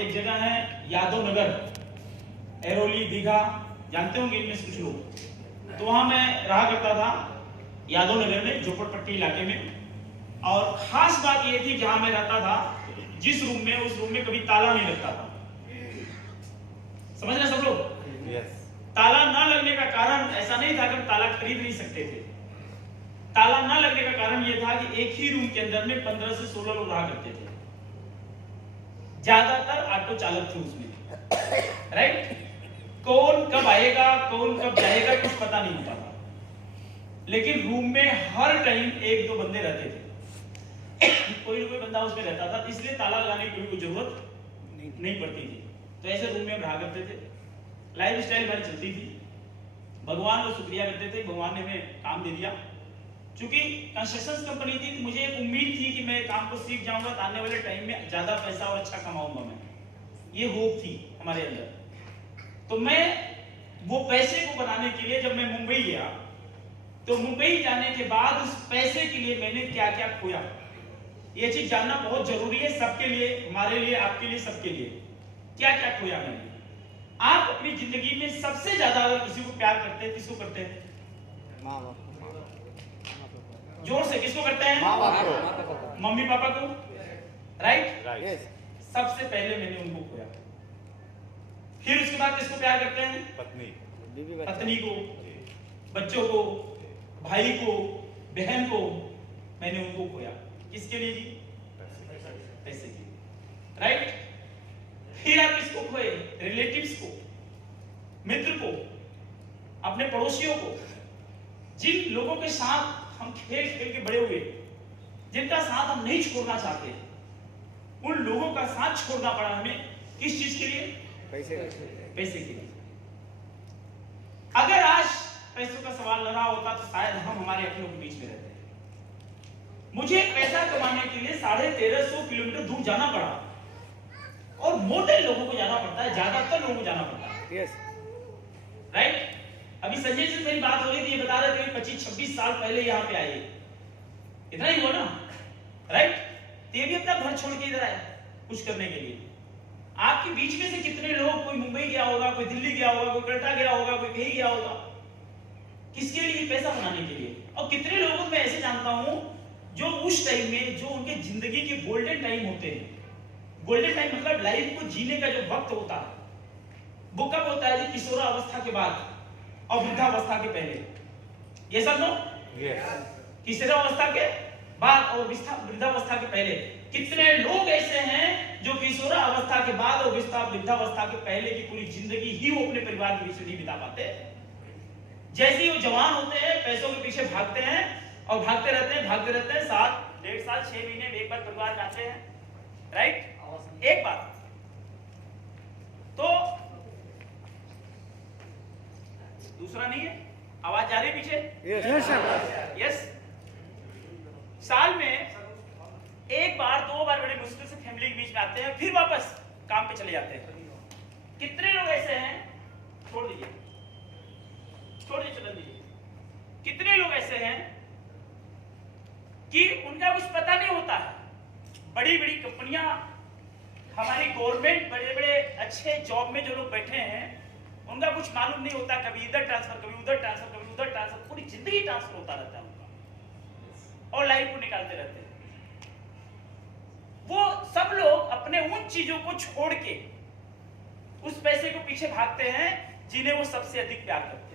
एक जगह है यादव नगर, एरोली, दीघा, जानते होंगे इनमें से कुछ लोग। तो वहां मैं रहा करता था यादव नगर में, झोपड़पट्टी इलाके में। और खास बात यह थी जहां मैं रहता था, जिस रूम में, उस रूम में कभी ताला नहीं लगता था। समझ रहे सब लोग? ताला ना लगने का कारण ऐसा नहीं था कि हम ताला खरीद नहीं सकते थे। ताला ना लगने का कारण यह था कि एक ही रूम के अंदर में 15 से 16 लोग रहा करते थे। ज्यादातर ऑटो चालक थे उसमें, राइट? कौन कब आएगा, कौन कब जाएगा, कुछ पता नहीं होता था। लेकिन रूम में हर टाइम एक दो बंदे रहते थे, कोई ना कोई बंदा उसमें रहता था, इसलिए ताला लगाने की कोई जरूरत नहीं पड़ती थी। तो ऐसे रूम में हम रहा करते थे, लाइफ स्टाइल हमारी चलती थी। भगवान को शुक्रिया करते थे, भगवान ने हमें काम दे दिया। चूंकि कंस्ट्रक्शन कंपनी थी तो मुझे एक उम्मीद थी कि मैं काम को सीख जाऊंगा तो आने वाले टाइम में ज्यादा पैसा और अच्छा कमाऊंगा मैं, ये होप थी हमारे अंदर। तो मैं वो पैसे को बनाने के लिए जब मैं मुंबई गया, तो मुंबई जाने के बाद उस पैसे के लिए मैंने क्या क्या खोया, ये चीज जानना बहुत जरूरी है सबके लिए, हमारे लिए, आपके लिए, सबके लिए। क्या क्या खोया मैंने? आप अपनी जिंदगी में सबसे ज्यादा अगर किसी को प्यार करते हैं, किसको करते हैं? माँ बाप। जोर से, किसको करते हैं? माँ बाप को। मम्मी पापा को, राइट? यस। सबसे पहले मैंने उनको खोया। फिर उसके बाद किसको प्यार करते हैं? पत्नी को, बच्चों को, भाई को, बहन को, मैंने उनको खोया। किसके लिए जी? पैसे के लिए, राइट? फिर आप किसको खोए? रिलेटिव्स को, मित्र को, अपने पड़ोसियों को, जिन लोगों के साथ हम खेल खेल के बड़े हुए, जिनका साथ हम नहीं छोड़ना चाहते, उन लोगों का साथ छोड़ना पड़ा हमें। किस चीज के लिए? पैसे के लिए। अगर आज पैसों का सवाल न रहा होता तो शायद हम हमारे अपनों के बीच में रहते। मुझे पैसा कमाने के लिए 1350 किलोमीटर दूर जाना पड़ा, और मोटे लोगों को जाना पड़ता है, ज्यादातर लोगों को जाना पड़ता है, यस, राइट? अभी संजय से मेरी बात हो रही थी, ये बता रहे थे 25-26 साल पहले यहाँ पे आए, इतना ही हुआ ना, राइट? ये भी अपना घर छोड़ के इधर आया कुछ करने के लिए। आपके बीच में से कितने लोग, कोई मुंबई गया होगा, कोई दिल्ली गया होगा, कोई कलकत्ता गया होगा, कोई कहीं गया होगा, किसके लिए? पैसा बनाने के लिए। और कितने लोगों को मैं ऐसे जानता हूं जो उस टाइम में, जो उनके जिंदगी के गोल्डन टाइम होते हैं, गोल्डन टाइम मतलब लाइफ को जीने का जो वक्त होता है, वो कब होता है जी? किशोरावस्था के बाद और वृद्धावस्था के पहले। ये सब लोग किशोरावस्था के बाद और वृद्धावस्था के पहले। कितने लोग ऐसे हैं जो किशोरावस्था के बाद और वृद्धावस्था के पहले की पूरी जिंदगी ही वो अपने परिवार के बीच नहीं बिता पाते। जैसे ही वो जवान होते हैं, पैसों के पीछे भागते हैं और भागते रहते हैं 7, 1.5 साल, 6 महीने में एक बार परिवार जाते हैं, राइट? एक बार। तो दूसरा नहीं है, आवाज जा रही पीछे? यस। साल में एक बार 2 बार बड़ी मुश्किल से फैमिली के बीच में आते हैं, फिर वापस काम पे चले जाते हैं। कितने लोग ऐसे हैं, छोड़ दीजिए चलन दीजिए, कितने लोग ऐसे हैं कि उनका कुछ पता नहीं होता है। बड़ी बड़ी कंपनियां, हमारी गवर्नमेंट, बड़े बड़े अच्छे जॉब में जो लोग बैठे हैं, उनका कुछ मालूम नहीं होता, कभी इधर ट्रांसफर, कभी उधर ट्रांसफर, कभी उधर ट्रांसफर, पूरी जिंदगी ट्रांसफर होता रहता है उनका, और लाइफ को निकालते रहते हैं। वो सब लोग अपने उन चीजों को छोड़ के उस पैसे को पीछे भागते हैं जिन्हें वो सबसे अधिक प्यार करते हैं।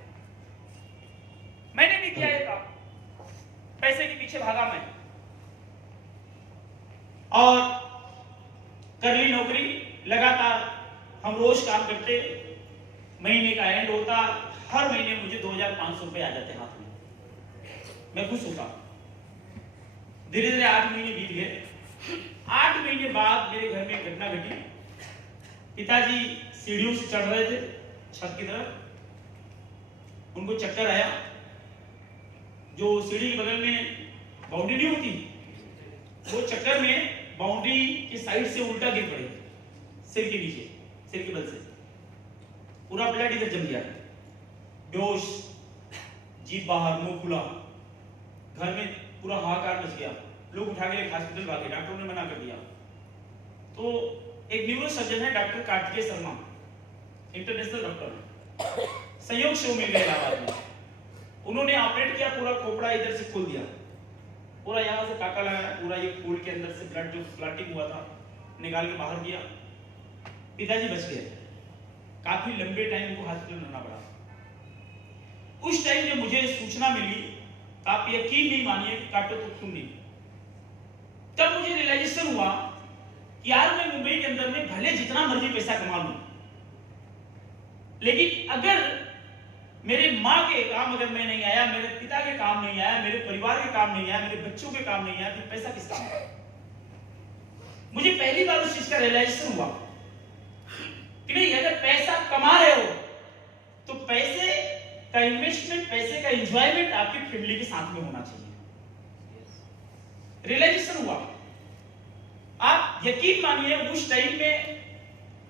मैंने भी किया है काम, पैसे के पीछे भागा मैं, और कर ली नौकरी लगातार। हम रोज काम करते, महीने का एंड होता, हर महीने मुझे 2500 रुपए आ जाते हाथ में, मैं खुश होता। धीरे धीरे 8 महीने बीत गए। 8 महीने बाद मेरे घर में एक घटना घटी। पिताजी सीढ़ियों से चढ़ रहे थे छत की तरफ, उनको चक्कर आया। जो सीढ़ी के बगल में बाउंड्री नहीं होती, वो चक्कर में बाउंड्री के साइड से उल्टा गिर पड़े, सिर के नीचे, सिर के बल से पूरा ब्लड इधर जम गया, बेहोश, जीभ बाहर, मुंह खुला। घर में पूरा हाहाकार मच गया। लोग उठा के हॉस्पिटल भागे, डॉक्टरों ने मना कर दिया। तो एक न्यूरो सर्जन है doctor Kartikeya Sharma, international doctor, संयोग से वो मिल गए इलाहाबाद में। उन्होंने ऑपरेट किया, पूरा खोपड़ा इधर से खोल दिया, पूरा यहाँ से टाका लगाया, पूरा ये खोल के अंदर से ब्लड जो क्लॉटिंग हुआ था निकाल के बाहर किया। पिताजी बच गए, काफी लंबे टाइम उनको हॉस्पिटल रहना पड़ा। उस टाइम जब मुझे सूचना मिली, आप यकीन नहीं मानिए, काटो तो खून नहीं, तब मुझे रियलाइजेशन हुआ कि यार मैं मुंबई के अंदर में भले जितना मर्जी पैसा कमा लूं, लेकिन अगर मेरे माँ के काम अगर मैं नहीं आया, मेरे पिता के काम नहीं आया, मेरे परिवार के काम नहीं आया, मेरे बच्चों के काम नहीं आया, तो पैसा किस काम का? मुझे पहली बार उस चीज का रियलाइजेशन हुआ कि नहीं, अगर पैसा कमा रहे हो तो पैसे का इन्वेस्टमेंट, पैसे का एंजॉयमेंट आपकी फैमिली के साथ में होना चाहिए। रियलाइजेशन हुआ। आप यकीन मानिए उस टाइम में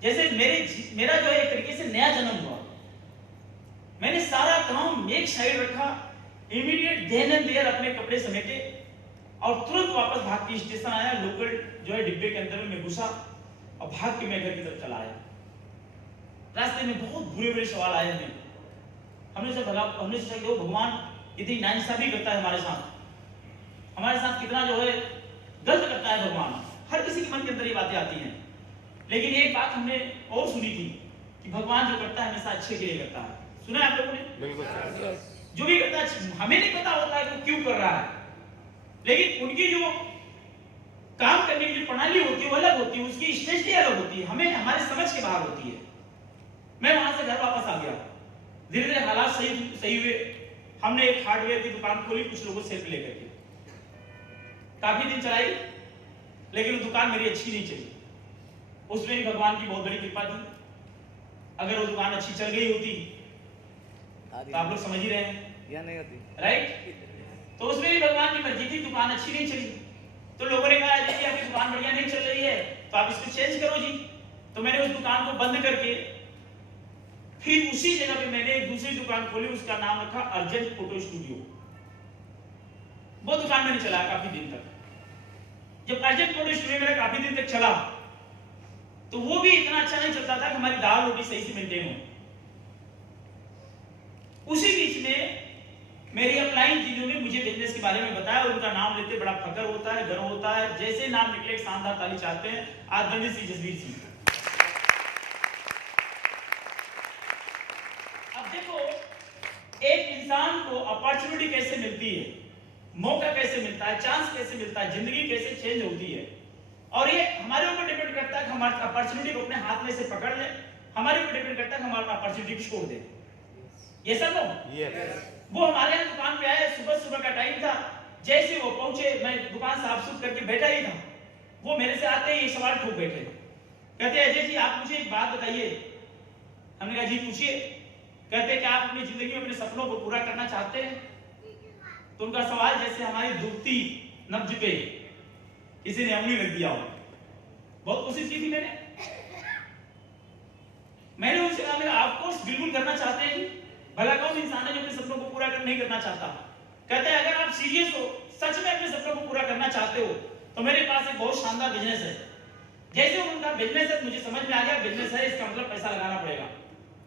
जैसे मेरा जो है एक तरीके से नया जन्म हुआ। मैंने सारा काम एक साइड रखा, इमीडिएट देन एंड देयर अपने कपड़े समेटे और तुरंत वापस भाग के स्टेशन आया। लोकल जो है डिब्बे के अंदर में मैं घुसा और भाग के मैं घर की तरफ चला आया। रास्ते में बहुत बुरे सवाल आए हमें। हमने सोचा कि भगवान इतनी नाइंसाफी करता है हमारे साथ कितना जो है गलत करता है भगवान। हर किसी के मन के अंदर ये बातें आती हैं, लेकिन एक बात हमने और सुनी थी कि भगवान जो करता है हमेशा अच्छे के लिए करता है। सुना है आप लोगों ने? बिल्कुल। जो भी करता है हमें नहीं पता होता है कि क्यों कर रहा है, लेकिन उनकी जो काम करने की जो प्रणाली होती है वो अलग होती है, उसकी स्ट्रेटजी अलग होती है, हमें हमारे समझ के बाहर होती है। मैं वहां से घर वापस आ गया। धीरे धीरे हालात सही हुए। हमने एक हार्डवेयर की दुकान खोली, कुछ लोगों से लेकर के काफी दिन चलाई, लेकिन वो दुकान मेरी अच्छी नहीं चली। उसमें भी भगवान की बहुत बड़ी कृपा थी। अगर वो दुकान अच्छी चल गई होती तो आप लोग समझ ही रहे हैं, या नहीं होती, राइट? तो उसमें भी भगवान की मर्जी थी, दुकान अच्छी नहीं चली। तो लोगों ने कहा जी आपकी दुकान बढ़िया नहीं चल रही है तो आप इसको चेंज करो जी। तो मैंने उस दुकान को बंद करके फिर उसी जगह पे मैंने एक दूसरी दुकान खोली, उसका नाम रखा अर्जेंट फोटो स्टूडियो। वो दुकान मैंने चलाया काफी दिन तक। जब अर्जेंट फोटो स्टूडियो मेरा काफी दिन तक चला तो वो भी इतना अच्छा नहीं चलता था कि हमारी दाल रोटी सही से मेंटेन हो। उसी बीच में मेरी अपलाइन जिन्होंने मुझे बिजनेस के बारे में बताया, उनका नाम लेते बड़ा फकर होता है, गर्व होता है। जैसे नाम निकले शानदार ताली चाहते हैं, आदरणीय श्री जसवीर सिंह। अब देखो एक इंसान को अपॉर्चुनिटी कैसे मिलती है, मौका कैसे मिलता है, चांस कैसे मिलता है, जिंदगी कैसे चेंज होती है, और ये हमारे ऊपर डिपेंड करता है कि हम अपॉर्चुनिटी को अपने हाथ में से पकड़ लें। हमारे ऊपर डिपेंड करता है कि हमारा अपॉर्चुनिटी को छोड़ दें। ये सब लोग वो हमारे यहाँ दुकान पे आए, सुबह का टाइम था। जैसे वो पहुंचे, मैं दुकान साफ सुथ करके बैठा ही था, वो मेरे से आते ही सवाल ठोक बैठे। कहते अजय जी आप मुझे एक बात बताइए। हमने कहा जी पूछिए। कहते कि आप अपनी जिंदगी में अपने सपनों को पूरा करना चाहते हैं? तो उनका सवाल जैसे हमारी दुखती नब्ज पे किसी ने अंगुली रख दिया हो। बहुत कोशिश की थी मैंने उनसे कहा ऑफ कोर्स बिल्कुल करना चाहते हैं। भला कौन इंसान है जो अपने सपनों को पूरा नहीं करना चाहता? कहते हैं अगर आप सीरियस हो, सच में अपने सपनों को पूरा करना चाहते हो, तो मेरे पास एक बहुत शानदार बिजनेस है। जैसे उनका बिजनेस है मुझे समझ में आ गया, बिजनेस है इसका मतलब पैसा लगाना पड़ेगा।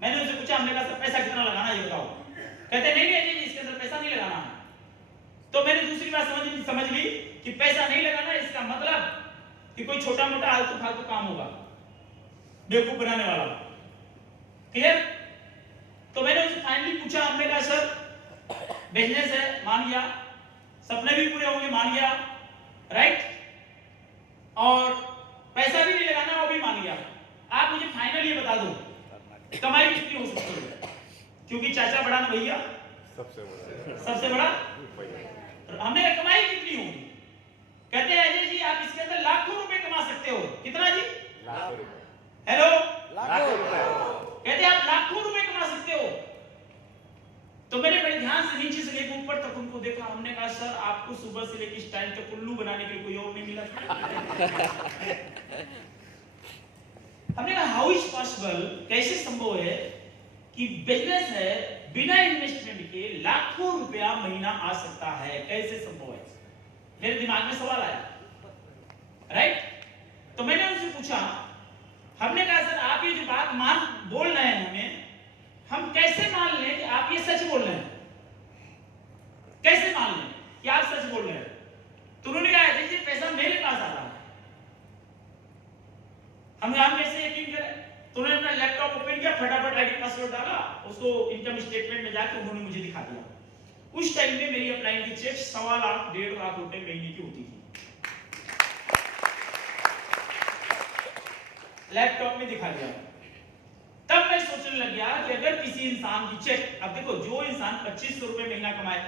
मैंने उनसे पूछा, हमने कहा सर पैसा कितना लगाना ये बताओ। कहते नहीं नहीं इसके अंदर पैसा नहीं लगाना है। तो मैंने दूसरी बात समझ ली कि पैसा नहीं लगाना, इसका मतलब कि कोई छोटा मोटा आलतू फालतू काम होगा, बेवकूफ बनाने वाला। क्लियर? तो मैंने उनसे फाइनली पूछा, हमने कहा सर बिजनेस है, मान गया, सपने भी पूरे होंगे, मान गया, राइट, और पैसा भी नहीं लगाना, वो भी मान गया। आप मुझे फाइनली ये बता दो कमाई कितनी हो सकती है? क्योंकि चाचा बड़ा ना भैया सबसे बड़ा। हमने कहा कमाई कितनी होगी? कहते हैं अजय जी आप इसके अंदर लाखों रुपए कमा सकते हो। कितना जी? हेलो, लाखों रुपए। कहते हैं आप लाखों रुपए कमा सकते हो। तो मैंने बड़े ध्यान से नीचे से लेकर ऊपर तक उनको देखा। हमने कहा सर आपको सुबह से लेकर इस टाइम तक उल्लू बनाने के लिए कोई और नहीं मिला? हमने कहा हाउ इज पॉसिबल, कैसे संभव है कि बिजनेस है बिना इन्वेस्टमेंट के लाखों रुपया महीना आ सकता है? कैसे संभव है? मेरे दिमाग में सवाल आया, राइट? तो मैंने उनसे पूछा हमने कहा सर आप ये जो बात बोल रहे हैं हमें, हम कैसे मान लें कि आप ये सच बोल रहे हैं? कैसे मान लें कि आप सच बोल रहे हैं? तो उन्होंने कहा देखिए पैसा मेरे पास आ रहा है, हम कैसे यकीन करें? तो उन्होंने अपना लैपटॉप ओपन किया, फटाफट आईडी पासवर्ड डाला, उसको इनकम स्टेटमेंट में जाके उन्होंने मुझे दिखा दिया। उस टाइम में मेरी अपलाइन की चेक 1.25 लाख 1.5 लाख रुपए महीने की होती थी, लैपटॉप में दिखा दिया। तब मैं सोचने लग गया कि अगर किसी इंसान की चेक, अब देखो जो इंसान 2500 रुपए महीना कमाए,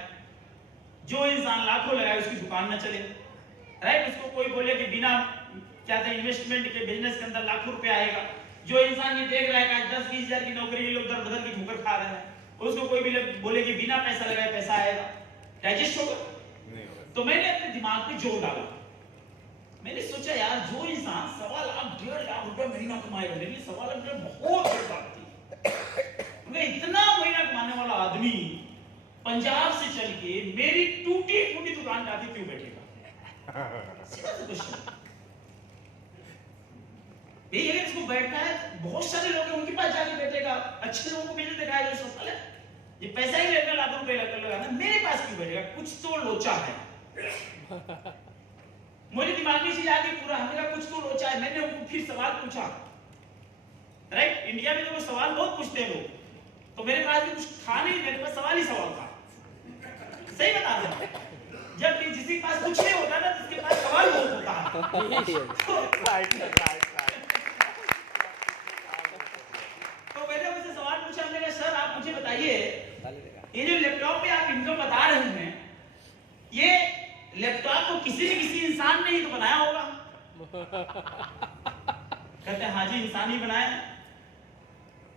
जो इंसान लाखों लगाए, उसकी दुकान न चले, राइट? उसको कोई बोले कि बिना क्या था इन्वेस्टमेंट के बिजनेस के अंदर लाखों रुपए आएगा, जो इंसान ये देख रहा है कि 10-20 हजार की नौकरी ये लोग दर बदल की ठोकर खा रहे हैं, उसको कोई भी बोले कि बिना पैसा लगाए पैसा आएगा, डाइजेस्ट होगा? तो मैंने अपने दिमाग पे जोर डाला, मैंने सोचा यार जो इंसान 1.25 लाख 1.5 लाख रुपए महीना कमाएगा, मेरे लिए 1.25 लाख बहुत बड़ी बात थी। मैं इतना महीना कमाने वाला आदमी पंजाब से चल के मेरी टूटी फूटी दुकान जाके क्यों बैठेगा? सीधा सा क्वेश्चन। यही अगर इसको बैठना है, बहुत सारे लोग हैं उनके पास जाके बैठेगा, अच्छे लोगों को बिजनेस दिखाएगा, जो सोचता है ये पैसा ही लेकर लाखों रुपए लगाना, मेरे पास क्यों बैठेगा? कुछ तो लोचा है। मुझे दिमाग में चीज आ गई पूरा, हमने कहा कुछ तो लोचा है। मैंने उनको फिर सवाल पूछा, राइट? इंडिया में तो सवाल बहुत पूछते हैं लोग, तो मेरे पास भी कुछ था नहीं, मेरे पास सवाल ही सवाल था। सही बता रहा हूं, जब भी किसी के पास कुछ नहीं होता ना, जिसके पास सवाल बहुत होता है। तो मैंने उनसे सवाल पूछा, हमने कहा सर आप मुझे बताइए, ये जो लैपटॉप पे आप इनकम बता रहे हैं, ये लैपटॉप को किसी न किसी इंसान ने ही तो बनाया होगा? कहते हैं हाँ जी इंसान ही बनाया है।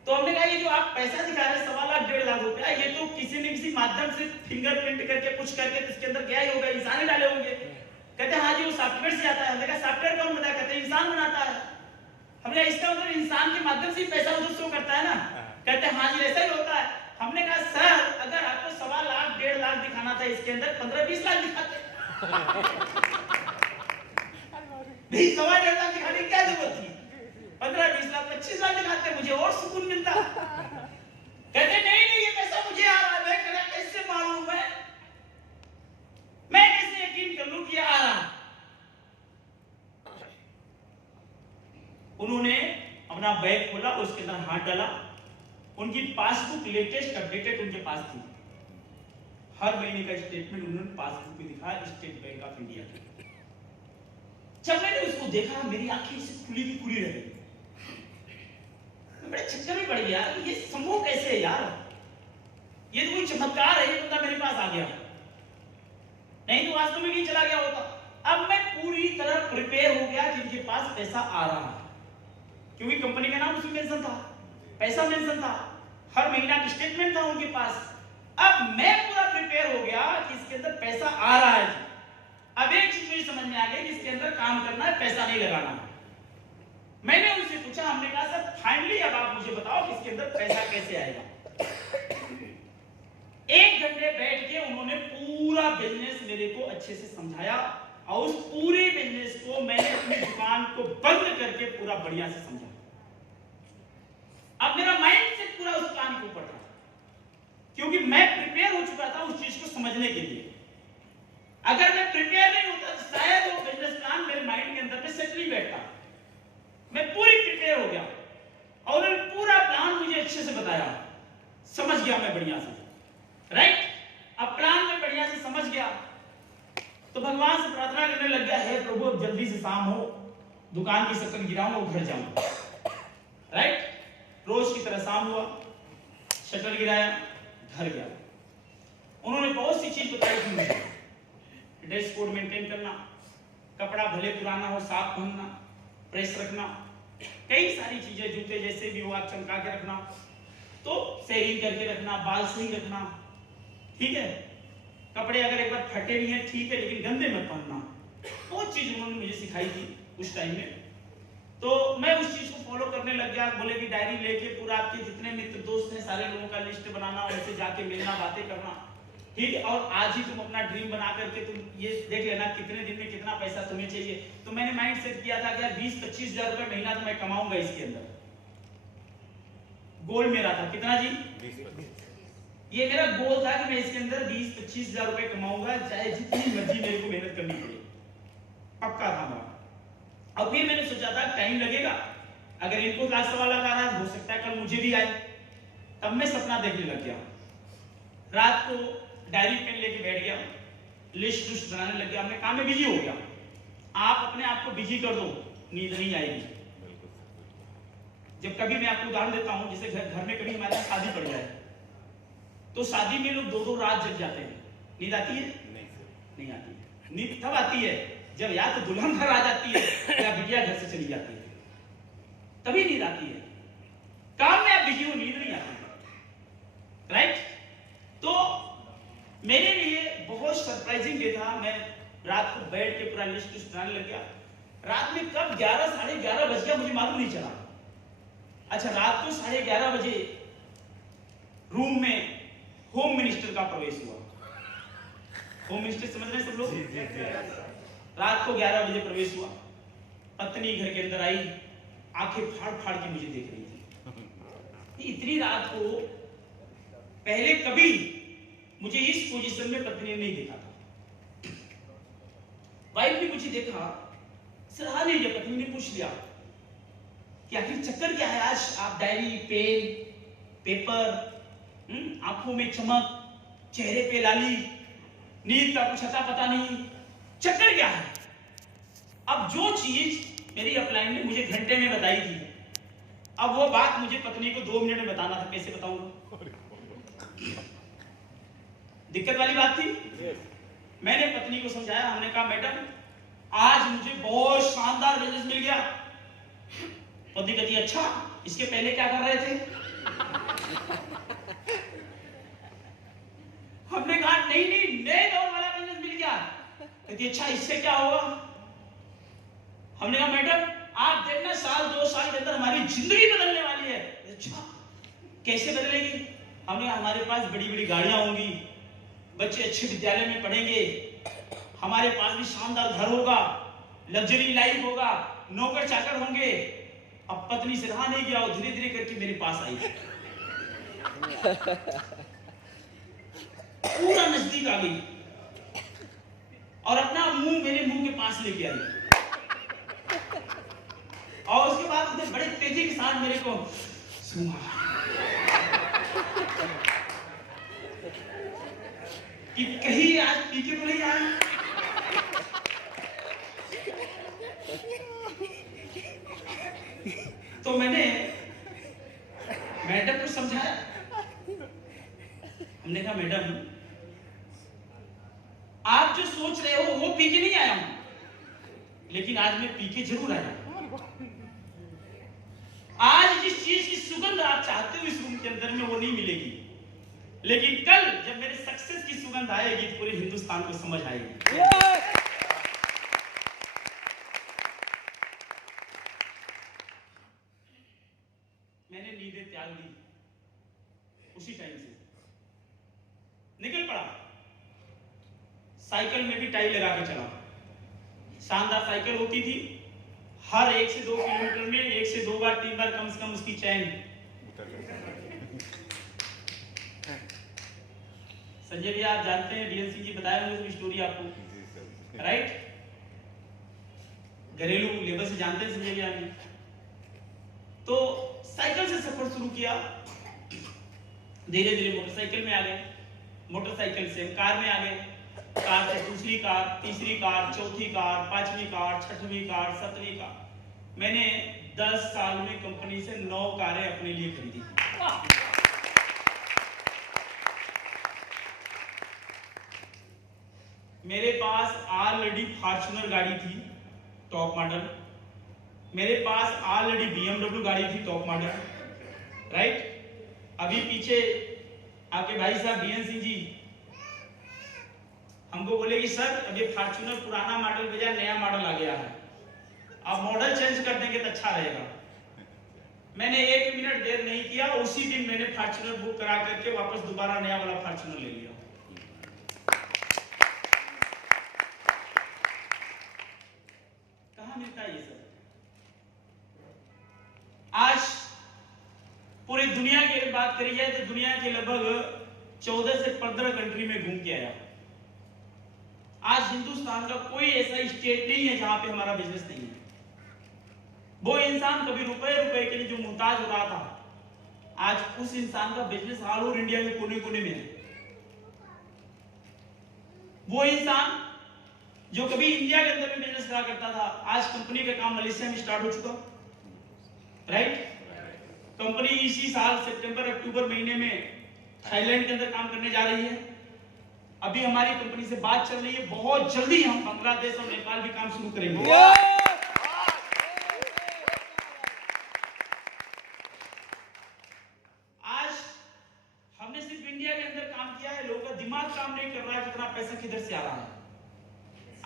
तो हमने कहा ये जो आप पैसा दिखा रहे हैं 1.25 लाख 1.5 लाख रुपया, ये तो किसी न किसी माध्यम से फिंगरप्रिंट करके कुछ करके इसके अंदर गया ही होगा, इंसान ही डाले होंगे। कहते हैं हाँ जी वो सॉफ्टवेयर से आता है। हमने कहा सॉफ्टवेयर कौन बनाया? कहते हैं इंसान बनाता है। हमने इसका मतलब इंसान के माध्यम से पैसा उधर शो करता है ना? कहते हैं हाँ जी ऐसा ही होता है। हमने कहा सर अगर आपको 1.25 लाख 1.5 लाख दिखाना था, इसके अंदर 15-20 लाख दिखाते। नहीं 1.25 लाख दिखाने की क्या जरूरत थी? 15-20 लाख 25 लाख दिखाते, मुझे और सुकून मिलता। कहते नहीं ये पैसा मुझे आ रहा है। मैं कैसे मालूम है? मैं कैसे यकीन कर लूं कि आ रहा है? उन्होंने अपना बैग खोला, उसके अंदर हाथ डाला, उनकी पासबुक लेटेस्ट अपडेटेड उनके पास थी, हर महीने का स्टेटमेंट उन्होंने पासबुक में दिखाया, स्टेट बैंक ऑफ इंडिया की। जब मैंने उसको देखा मेरी आंखें से खुली की खुली रह गई। मैं बड़े चक्कर में पड़ गया कि ये संभव कैसे है यार? ये तो कोई चमत्कार है, ये बंदा मेरे पास आ गया, नहीं तो वास्तव में नहीं चला गया होता। अब मैं पूरी तरह प्रिपेयर हो गया जिनके पास पैसा आ रहा है, क्योंकि कंपनी का नाम उसमें मेंशन था, पैसा मेंशन था, हर महीना का स्टेटमेंट था उनके पास। अब मैं पूरा प्रिपेयर हो गया कि इसके अंदर पैसा आ रहा है। अब एक चीज मुझे समझ में आ गई कि इसके अंदर काम करना है, पैसा नहीं लगाना। मैंने उनसे पूछा, हमने कहा सर फाइनली अब आप मुझे बताओ कि इसके अंदर पैसा कैसे आएगा? 1 घंटे बैठ के उन्होंने पूरा बिजनेस मेरे को अच्छे से समझाया, और उस पूरे बिजनेस को मैंने अपनी दुकान को बंद करके पूरा बढ़िया से समझा। अब मेरा माइंड सेट पूरा उस प्लान के ऊपर था, क्योंकि मैं प्रिपेयर हो चुका था उस चीज को समझने के लिए। अगर मैं प्रिपेयर नहीं होता तो शायद वो बिजनेस प्लान मेरे माइंड के अंदर पे सेट नहीं बैठता। मैं पूरी प्रिपेयर हो गया और उन्होंने पूरा प्लान मुझे अच्छे से बताया, समझ गया मैं बढ़िया से, राइट? अब प्लान में बढ़िया से समझ गया तो भगवान से प्रार्थना करने लग गया, हे प्रभु जल्दी से शाम हो, दुकान की शटर गिराऊं और घर जाऊं, राइट? रोज की तरह शाम हुआ, शटर गिराया, घर गया। उन्होंने बहुत सी चीज बताई थी मुझे, ड्रेस कोड मेंटेन करना, कपड़ा भले पुराना हो साफ पहनना, प्रेस रखना, कई सारी चीजें, जूते जैसे भी हो आप चमका के रखना, तो शेविंग करके रखना, बाल सही रखना, ठीक है? कपड़े अगर एक बार फटे नहीं है ठीक है, लेकिन गंदे मत पहनना। बहुत चीज उन्होंने मुझे सिखाई थी उस टाइम में, तो मैं उस चीज को फॉलो करने लग गया। बोले कि डायरी लेके पूरा आपके जितने मित्र दोस्त हैं सारे लोगों का लिस्ट बनाना, उनसे जाके मिलना, बातें करना। ठीक है, और आज ही तुम अपना ड्रीम बना करके तुम ये देख लेना कितने दिन में कितना पैसा तुम्हें चाहिए। तो मैंने माइंड सेट किया था कि यार 20-25 हजार रुपए महीना तो मैं कमाऊंगा इसके अंदर। गोल मेरा था कितना जी? 20-25। ये मेरा गोल था कि मैं इसके अंदर 20-25 हजार रुपए कमाऊंगा, चाहे जितनी मर्जी मेरे को मेहनत करनी पड़े, पक्का था मेरा। और फिर मैंने सोचा था टाइम लगेगा, अगर इनको लाख सवा लाख आ रहा है हो सकता है कल मुझे भी आए। तब मैं सपना देखने लग गया, रात को डायरी पेन लेके बैठ गया, लिस्ट लिस्ट बनाने लग गया, अपने काम में बिजी हो गया। आप अपने आप को बिजी कर दो, नींद नहीं आएगी। जब कभी मैं आपको उदाहरण देता हूं, जैसे घर में कभी हमारे यहाँ शादी पड़ जाए तो शादी में लोग 2-2 रात जग जाते हैं। नींद आती है? नहीं आती है। नींद तब आती है जब या तो दुल्हन घर आ जाती है या बिटिया घर से चली जाती है, तभी नींद आती है। काम में आप बिजी हो, नींद नहीं आती। राइट? तो मेरे लिए बहुत सरप्राइजिंग डे था। मैं रात को बैठ के पूरा लिस्ट बनाने लग गया। रात में कब 11 साढ़े 11 बज गया मुझे मालूम नहीं चला। अच्छा, रात को 11:30 बजे रूम में होम मिनिस्टर का प्रवेश हुआ। होम मिनिस्टर समझ रहे हैं सब लोग? रात को 11 बजे प्रवेश हुआ। पत्नी घर के अंदर आई, आंखें फाड़ फाड़ के मुझे देख रही थी। इतनी रात को पहले कभी मुझे इस पोजीशन में पत्नी ने नहीं देखा था। वाइफ ने मुझे देखा, सलाह नहीं दिया, पत्नी ने पूछ लिया कि आखिर चक्कर क्या है आज? आप डायरी पेन पेपर, आंखों में चमक, चेहरे पे लाली, नींद का कुछ अता पता नहीं, चक्कर क्या है? अब जो चीज मेरी अपलाइन ने मुझे घंटे में बताई थी, अब वो बात मुझे पत्नी को 2 मिनट में बताना था। कैसे बताऊंगा? दिक्कत वाली बात थी। मैंने पत्नी को समझाया, हमने कहा मैडम आज मुझे बहुत शानदार बिजनेस मिल गया। पत्नी कहती अच्छा, इसके पहले क्या कर रहे थे? हमने कहा नहीं नए दौर वाला बिजनेस मिल गया। कहती अच्छा, इससे क्या होगा? हमने कहा मैडम आप देखना 1-2 साल के अंदर हमारी जिंदगी बदलने वाली है। अच्छा, कैसे बदलेगी? हमने कहा हमारे पास बड़ी बड़ी गाड़ियां होंगी, बच्चे अच्छे विद्यालय में पढ़ेंगे, हमारे पास भी शानदार घर होगा, लग्जरी लाइफ होगा, नौकर चाकर होंगे। अब पत्नी से रहा नहीं गया, वो धीरे धीरे करके मेरे पास आई, पूरा नजदीक आ गई और अपना मुंह मेरे मुंह के पास लेके आई। और उसके बाद उसने बड़े तेजी के साथ मेरे को कि कहीं आज पी के तो नहीं आए। तो मैंने मैडम को समझाया, हमने कहा मैडम आप जो सोच रहे हो वो पी के नहीं आया हूं, लेकिन आज मैं पी के जरूर आया। आज जिस चीज की सुगंध आप चाहते हो इस रूम के अंदर में वो नहीं मिलेगी, लेकिन कल जब मेरे सक्सेस की सुगंध आएगी तो पूरे हिंदुस्तान को समझ आएगी। मैंने नींदें त्याग दी, उसी टाइम से निकल पड़ा। साइकिल में भी टाई लगा के चला। शानदार साइकिल होती थी, हर 1 से 2 किलोमीटर में 1 से 2 बार 3 बार कम से कम उसकी चैन। संजय भैया आप जानते हैं, डीएल सिंह जी बताया मुझे स्टोरी आपको, राइट? घरेलू लेबर से जानते हैं संजय भैया ने। तो साइकिल से सफर शुरू किया, धीरे धीरे मोटरसाइकिल में आ गए, मोटरसाइकिल से कार में आ गए, कार से दूसरी कार, तीसरी कार, चौथी कार, 5वीं कार, 6वीं कार, 7वीं कार। मैंने 10 साल में कंपनी से 9 कारें अपने लिए खरीदी। मेरे पास ऑलरेडी फॉर्च्यूनर गाड़ी थी टॉप मॉडल, मेरे पास ऑलरेडी BMW गाड़ी थी टॉप मॉडल, राइट? अभी पीछे आपके भाई साहब बीएन सिंह जी हमको बोले कि सर अभी फॉर्च्यूनर पुराना मॉडल बजाय नया मॉडल आ गया है, आप मॉडल चेंज कर देंगे तो अच्छा रहेगा। मैंने 1 मिनट देर नहीं किया, उसी दिन मैंने फॉर्च्यूनर बुक करा करके वापस दोबारा नया वाला फॉर्च्यूनर ले लिया। पूरी दुनिया की अगर बात करी जाए तो दुनिया के लगभग 14 से 15 कंट्री में घूम के आया। आज हिंदुस्तान का कोई ऐसा स्टेट नहीं है जहां पे हमारा बिजनेस नहीं है। वो इंसान कभी रुपए के लिए जो मुहताज हो रहा था, आज उस इंसान का बिजनेस ऑल ओवर इंडिया के कोने कोने में है। वो इंसान जो कभी इंडिया के अंदर में बिजनेस करा करता था, आज कंपनी का काम मलेशिया में स्टार्ट हो चुका, राइट। कंपनी इसी साल सितंबर अक्टूबर महीने में थाईलैंड के अंदर काम करने जा रही है। अभी हमारी कंपनी से बात चल रही है, बहुत जल्दी हम बांग्लादेश और नेपाल भी काम शुरू करेंगे। आज हमने सिर्फ इंडिया के अंदर काम किया है, लोगों का दिमाग काम नहीं कर रहा है कितना पैसा किधर से आ रहा है।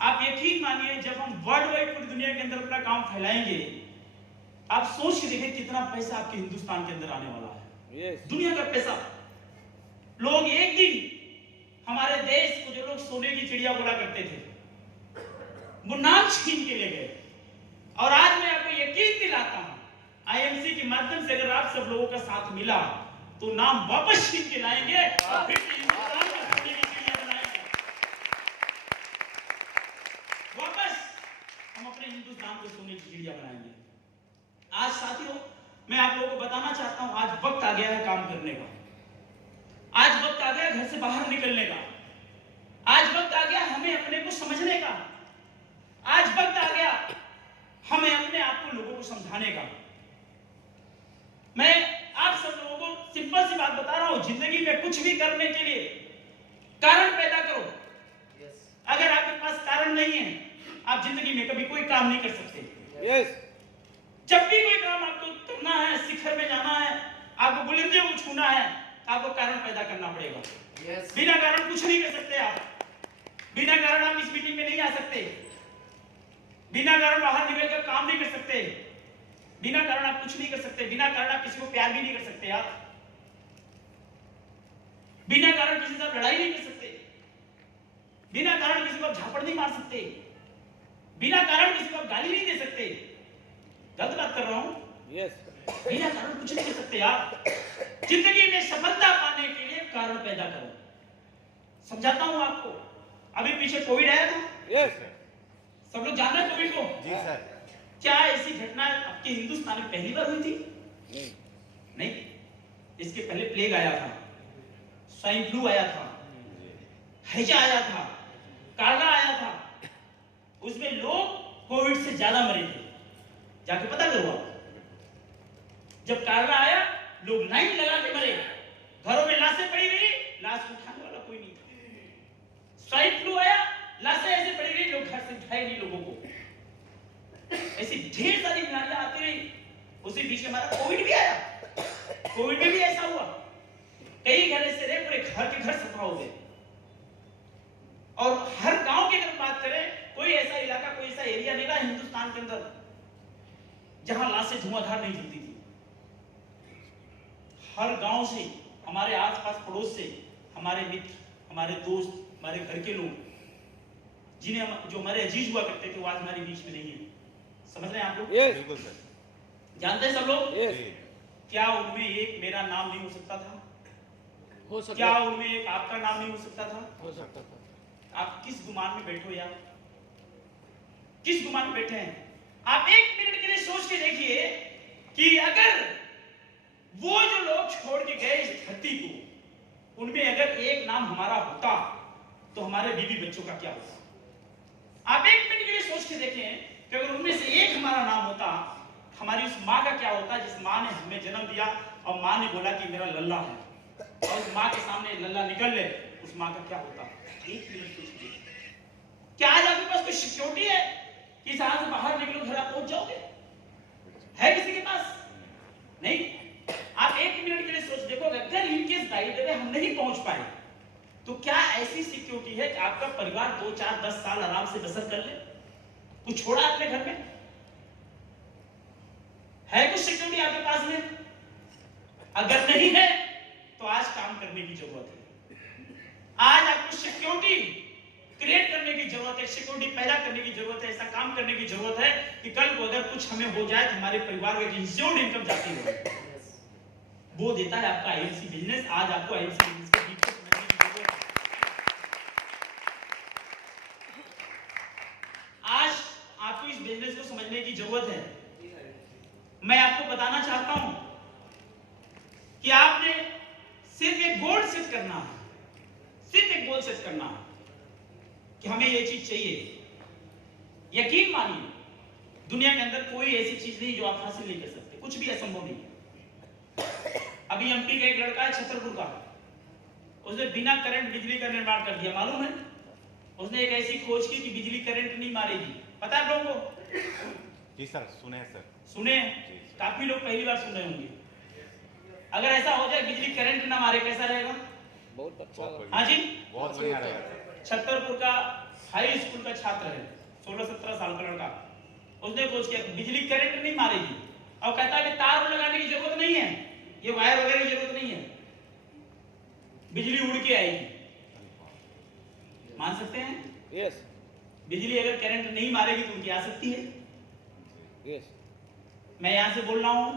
आप यकीन मानिए, जब हम वर्ल्ड वाइड पूरी दुनिया के अंदर अपना काम फैलाएंगे, आप सोच के देखिए कितना पैसा आपके हिंदुस्तान के अंदर आने वाला है। दुनिया का पैसा। लोग एक दिन हमारे देश को, जो लोग सोने की चिड़िया बोला करते थे, वो नाम छीन के ले गए। और आज मैं आपको यकीन दिलाता हूं, आईएमसी के माध्यम से अगर आप सब लोगों का साथ मिला तो नाम वापस छीन के लाएंगे और फिर हिंदुस्तान को सोने की चिड़िया बनाएंगे। वापस हम अपने हिंदुस्तान को सोने की चिड़िया बनाएंगे। आज साथियों, मैं आप लोगों को बताना चाहता हूं, आज वक्त आ गया है काम करने का। आज वक्त आ गया घर से बाहर निकलने का। आज वक्त आ गया हमें अपने को समझने का। आज वक्त आ गया हमें अपने आप को लोगों को समझाने का। मैं आप सब लोगों को सिंपल सी बात बता रहा हूं, जिंदगी में कुछ भी करने के लिए कारण पैदा करो। अगर आपके पास कारण नहीं है, आप जिंदगी में कभी कोई काम नहीं कर सकते। जब भी कोई काम आपको करना है, शिखर में जाना है, आपको बुलंदियों को छूना है, आपको कारण पैदा करना पड़ेगा। बिना कारण कुछ नहीं कर सकते आप। बिना कारण आप इस मीटिंग में नहीं आ सकते। बिना कारण बाहर निकलकर काम नहीं कर सकते। बिना कारण आप कुछ नहीं कर सकते। बिना कारण आप किसी को प्यार भी नहीं कर सकते। आप बिना कारण किसी से आप लड़ाई नहीं कर सकते। बिना कारण किसी को आप झापड़ नहीं मार सकते। बिना कारण किसी को आप गाली नहीं दे सकते। गलत बात कर रहा हूं? बिना कारण कुछ नहीं कर सकते आप। जिंदगी में सफलता पाने के लिए कारण पैदा करो। समझाता हूं आपको। अभी पीछे कोविड आया था, सब लोग जान रहे हैं कोविड को? जी सर। क्या ऐसी घटना आपके हिंदुस्तान में पहली बार हुई थी? नहीं। इसके पहले प्लेग आया था, स्वाइन फ्लू आया था, हैजा आया था, काला आया था। उसमें लोग कोविड से ज्यादा मरे थे। जाके पता करो आप। जब काला आया, लोग लाइन लगा के मरे, घरों में लाशें पड़ी रही, लाश उठाने वाला कोई नहीं था। स्वाइन फ्लू आया, लाशें ऐसे पड़ी रही, लोग घर से उठाए नहीं लोगों को। ऐसी ढेर सारी बीमारियां आती रही। उसी बीच में हमारा कोविड भी आया। कोविड में भी ऐसा हुआ, कई घर ऐसे रहे, पूरे घर के घर सफा हो गए। और हर गांव की अगर बात करें, कोई ऐसा इलाका, कोई ऐसा एरिया नहीं रहा हिंदुस्तान के अंदर जहां लाशें धुआंधार नहीं जलती थी। हर गांव से, हमारे आसपास पड़ोस से, हमारे मित्र, हमारे दोस्त, हमारे घर के लोग, जिन्हें जो हमारे अजीज हुआ करते थे, वो आज हमारे बीच में नहीं है। समझ रहे हैं आप लोग? बिल्कुल सर। जानते हैं सब लोग? क्या उनमें एक मेरा नाम नहीं हो सकता था? हो सकता। क्या उनमें एक आपका नाम नहीं हो सकता था? हो सकता था। आप किस गुमान में बैठो यार? किस गुमान में बैठे हैं? आप एक मिनट के लिए सोच के देखिए कि अगर वो जो लोग छोड़ के गए इस धरती को, उनमें अगर एक नाम हमारा होता तो हमारे बीवी बच्चों का क्या होता? आप एक मिनट के लिए सोच के देखें कि अगर उनमें से एक हमारा नाम होता, हमारी उस माँ का क्या होता जिस माँ ने हमें जन्म दिया और माँ ने बोला कि मेरा लल्ला है, और उस माँ के सामने लल्ला निकल ले, उस माँ का क्या होता? एक मिनट सोचिए। क्या आज आपके पास कोई सिक्योरिटी है कि इस हाल से बाहर निकलो, घर आप पहुंच जाओगे? है किसी के पास? नहीं। आप एक मिनट के लिए सोच देखो, अगर इनकेस बाई द वे हम नहीं पहुंच पाए तो क्या ऐसी सिक्योरिटी है कि आपका परिवार 2, 4, 10 साल आराम से बसर कर ले? कुछ छोड़ा अपने घर में? है कुछ सिक्योरिटी आपके पास में? अगर नहीं है तो आज काम करने की जरूरत है। आज आपको सिक्योरिटी क्रिएट करने की जरूरत है, सिक्योरिटी पैदा करने की जरूरत है, ऐसा काम करने की जरूरत है कि कल को अगर कुछ हमें हो जाए तो हमारे परिवार में इंश्योर्ड इनकम जाती हो। वो देता है आपका आईएफसी बिजनेस। आज आपको आईएफसी बिजनेस के डीप से समझने की जरूरत है। आज आपको इस बिजनेस को समझने की जरूरत है। मैं आपको बताना चाहता हूं कि आपने सिर्फ एक गोल सेट करना है, सिर्फ एक गोल सेट करना है कि हमें ये चीज चाहिए। यकीन मानिए दुनिया के अंदर कोई ऐसी चीज नहीं जो आप हासिल नहीं कर सकते, कुछ भी असंभव नहीं है। अभी एमपी का एक लड़का है छतरपुर का, उसने बिना करंट बिजली का निर्माण कर दिया, मालूम है? उसने एक ऐसी खोज की कि बिजली करंट नहीं मारेगी। पता है आप लोगों को? जी सर, सुने सर। सुने? काफी लोग पहली बार सुन रहे होंगे। अगर ऐसा हो जाए बिजली करंट ना मारे, कैसा रहेगा? बहुत अच्छा। हाँ जी, बहुत बढ़िया रहेगा। छतरपुर का हाई स्कूल का छात्र है, 16-17 साल का लड़का। उसने खोज किया बिजली करंट नहीं मारेगी, और कहता है कि तार लगाने की जरूरत नहीं है, ये वायर वगैरह की जरूरत नहीं है, बिजली उड़ के आएगी। मान सकते हैं? यस बिजली अगर करंट नहीं मारेगी तो उड़ के आ सकती है। यस। मैं यहां से बोल रहा हूं,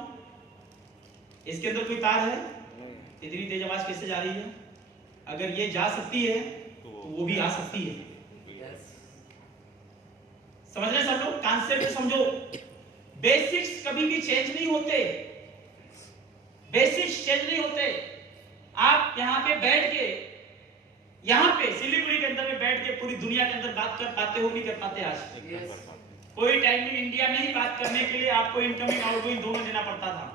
इसके अंदर कोई तार है? नहीं। इतनी तेज आवाज कैसे जा रही है? अगर ये जा सकती है तो वो भी आ सकती है। समझ रहे सब लोग? कॉन्सेप्ट समझो। बेसिक्स कभी भी चेंज नहीं होते, बेसिक्स चेंज नहीं होते। आप यहाँ पे बैठ के, यहाँ पे सिलीगुड़ी के अंदर में बैठ के पूरी दुनिया के अंदर बात कर पाते हो? नहीं कर पाते? आज कोई टाइम में इंडिया में ही बात करने के लिए आपको इनकमिंग आउटगोइंग दोनों देना पड़ता था।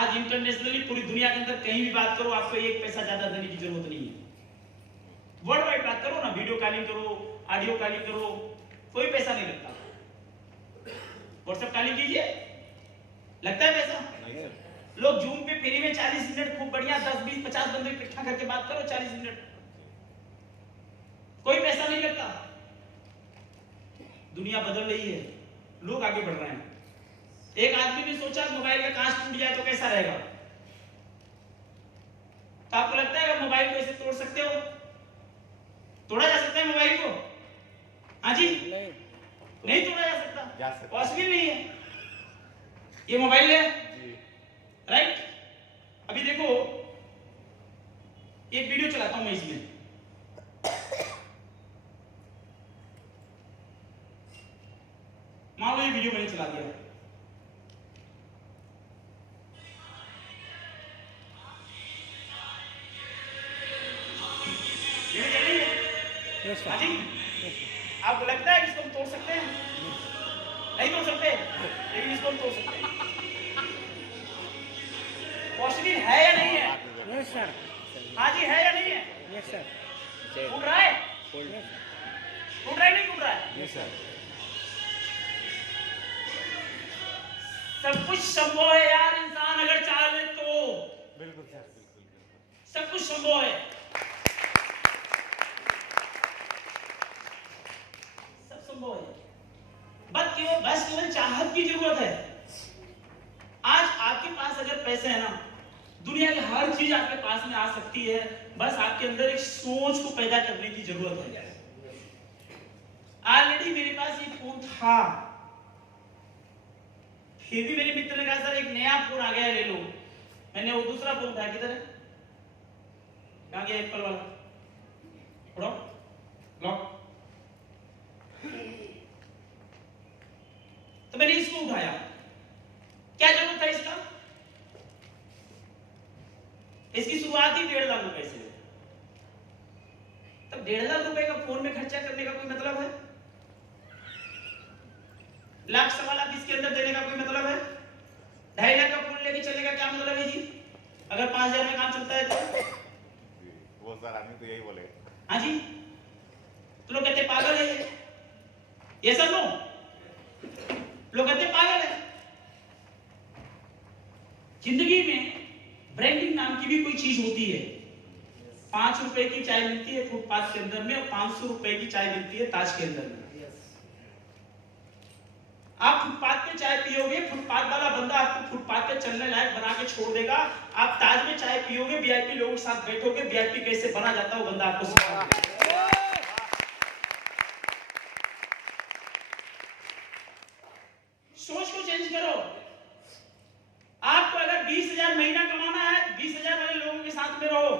आज इंटरनेशनली पूरी दुनिया के अंदर कहीं भी बात करो, आपको एक पैसा ज्यादा देने की जरूरत नहीं है। वर्ल्ड वाइड बात करो ना, वीडियो कॉलिंग करो, ऑडियो कॉलिंग करो, कोई पैसा नहीं लगता। व्हाट्सएप कॉलिंग कीजिए, लगता है पैसा? नहीं सर। लोग जूम पे फ्री में 40 मिनट खूब बढ़िया 10, 20, 50 बंदे इकट्ठा करके बात करो 40 मिनट, कोई पैसा नहीं लगता। दुनिया बदल रही है, लोग आगे बढ़ रहे हैं। एक आदमी ने सोचा मोबाइल का कांच टूट जाए तो कैसा रहेगा? तो आपको लगता है कि मोबाइल को ऐसे तोड़ सकते हो? तोड़ा जा सकता है मोबाइल को? हाँ जी, नहीं तोड़ा जा सकता, पॉसिबल नहीं है। ये मोबाइल है जी। राइट? अभी देखो एक वीडियो चलाता हूं मैं इसमें, मान लो ये वीडियो मैंने चला दिया। ये चल रही है? यस हाँ जी, आपको लगता है कि इसको हम तोड़ सकते हैं? नहीं तोड़ सकते, लेकिन इसको हम तोड़ सकते हैं। पॉसिबल है या नहीं है? Yes sir. हाँ जी, है या नहीं है? Yes sir. टूट रहा है? यस टूट रहा है नहीं टूट रहा है? जी सर। सब कुछ संभव है यार, इंसान अगर चाहे तो बिल्कुल सर, बिल्कुल। सब कुछ संभव है, सब संभव है। बस केवल चाहत की जरूरत है। आज आपके पास अगर पैसे है ना, दुनिया की हर चीज आपके पास में आ सकती है, बस आपके अंदर एक सोच को पैदा करने की जरूरत है। ऑलरेडी मेरे पास ये फोन था, फिर भी मेरे मित्र ने कहा सर एक नया फोन आ गया है, ले लो। मैंने वो दूसरा फोन था, किधर है? कहां गया एप्पल वाला? उड़ो लॉक। तो मैंने इसको उठाया, क्या जरूरत है इसका? इसकी शुरुआत ही 1.5 लाख रुपए से। तब 1.5 लाख रुपए का फोन में खर्चा करने का कोई मतलब है? लाख 1.25 लाख इसके अंदर देने का कोई मतलब है? 2.5 लाख का फोन लेके चलेगा क्या मतलब है जी? अगर 5,000 में काम चलता है तो वो सर आदमी तो यही बोले। हाँ जी, तो लोग कहते पागल है ये सब लोग कहते पागल है। जिंदगी में ब्रांडिंग नाम की भी कोई चीज होती है। 5 रुपए की चाय मिलती है फुटपाथ के अंदर में, और 500 रुपए की चाय मिलती है ताज के अंदर में। आप फुटपाथ पे चाय पियोगे, फुटपाथ वाला बंदा आपको फुटपाथ पे चलने लायक बना के छोड़ देगा। आप ताज में चाय पियोगे, वीआईपी लोगों के साथ बैठोगे, वीआईपी कैसे बना जाता है वो बंदा आपको सिखाएगा। सोच को चेंज करो। आपको अगर 20,000 महीना कमाना है, साथ में रहो।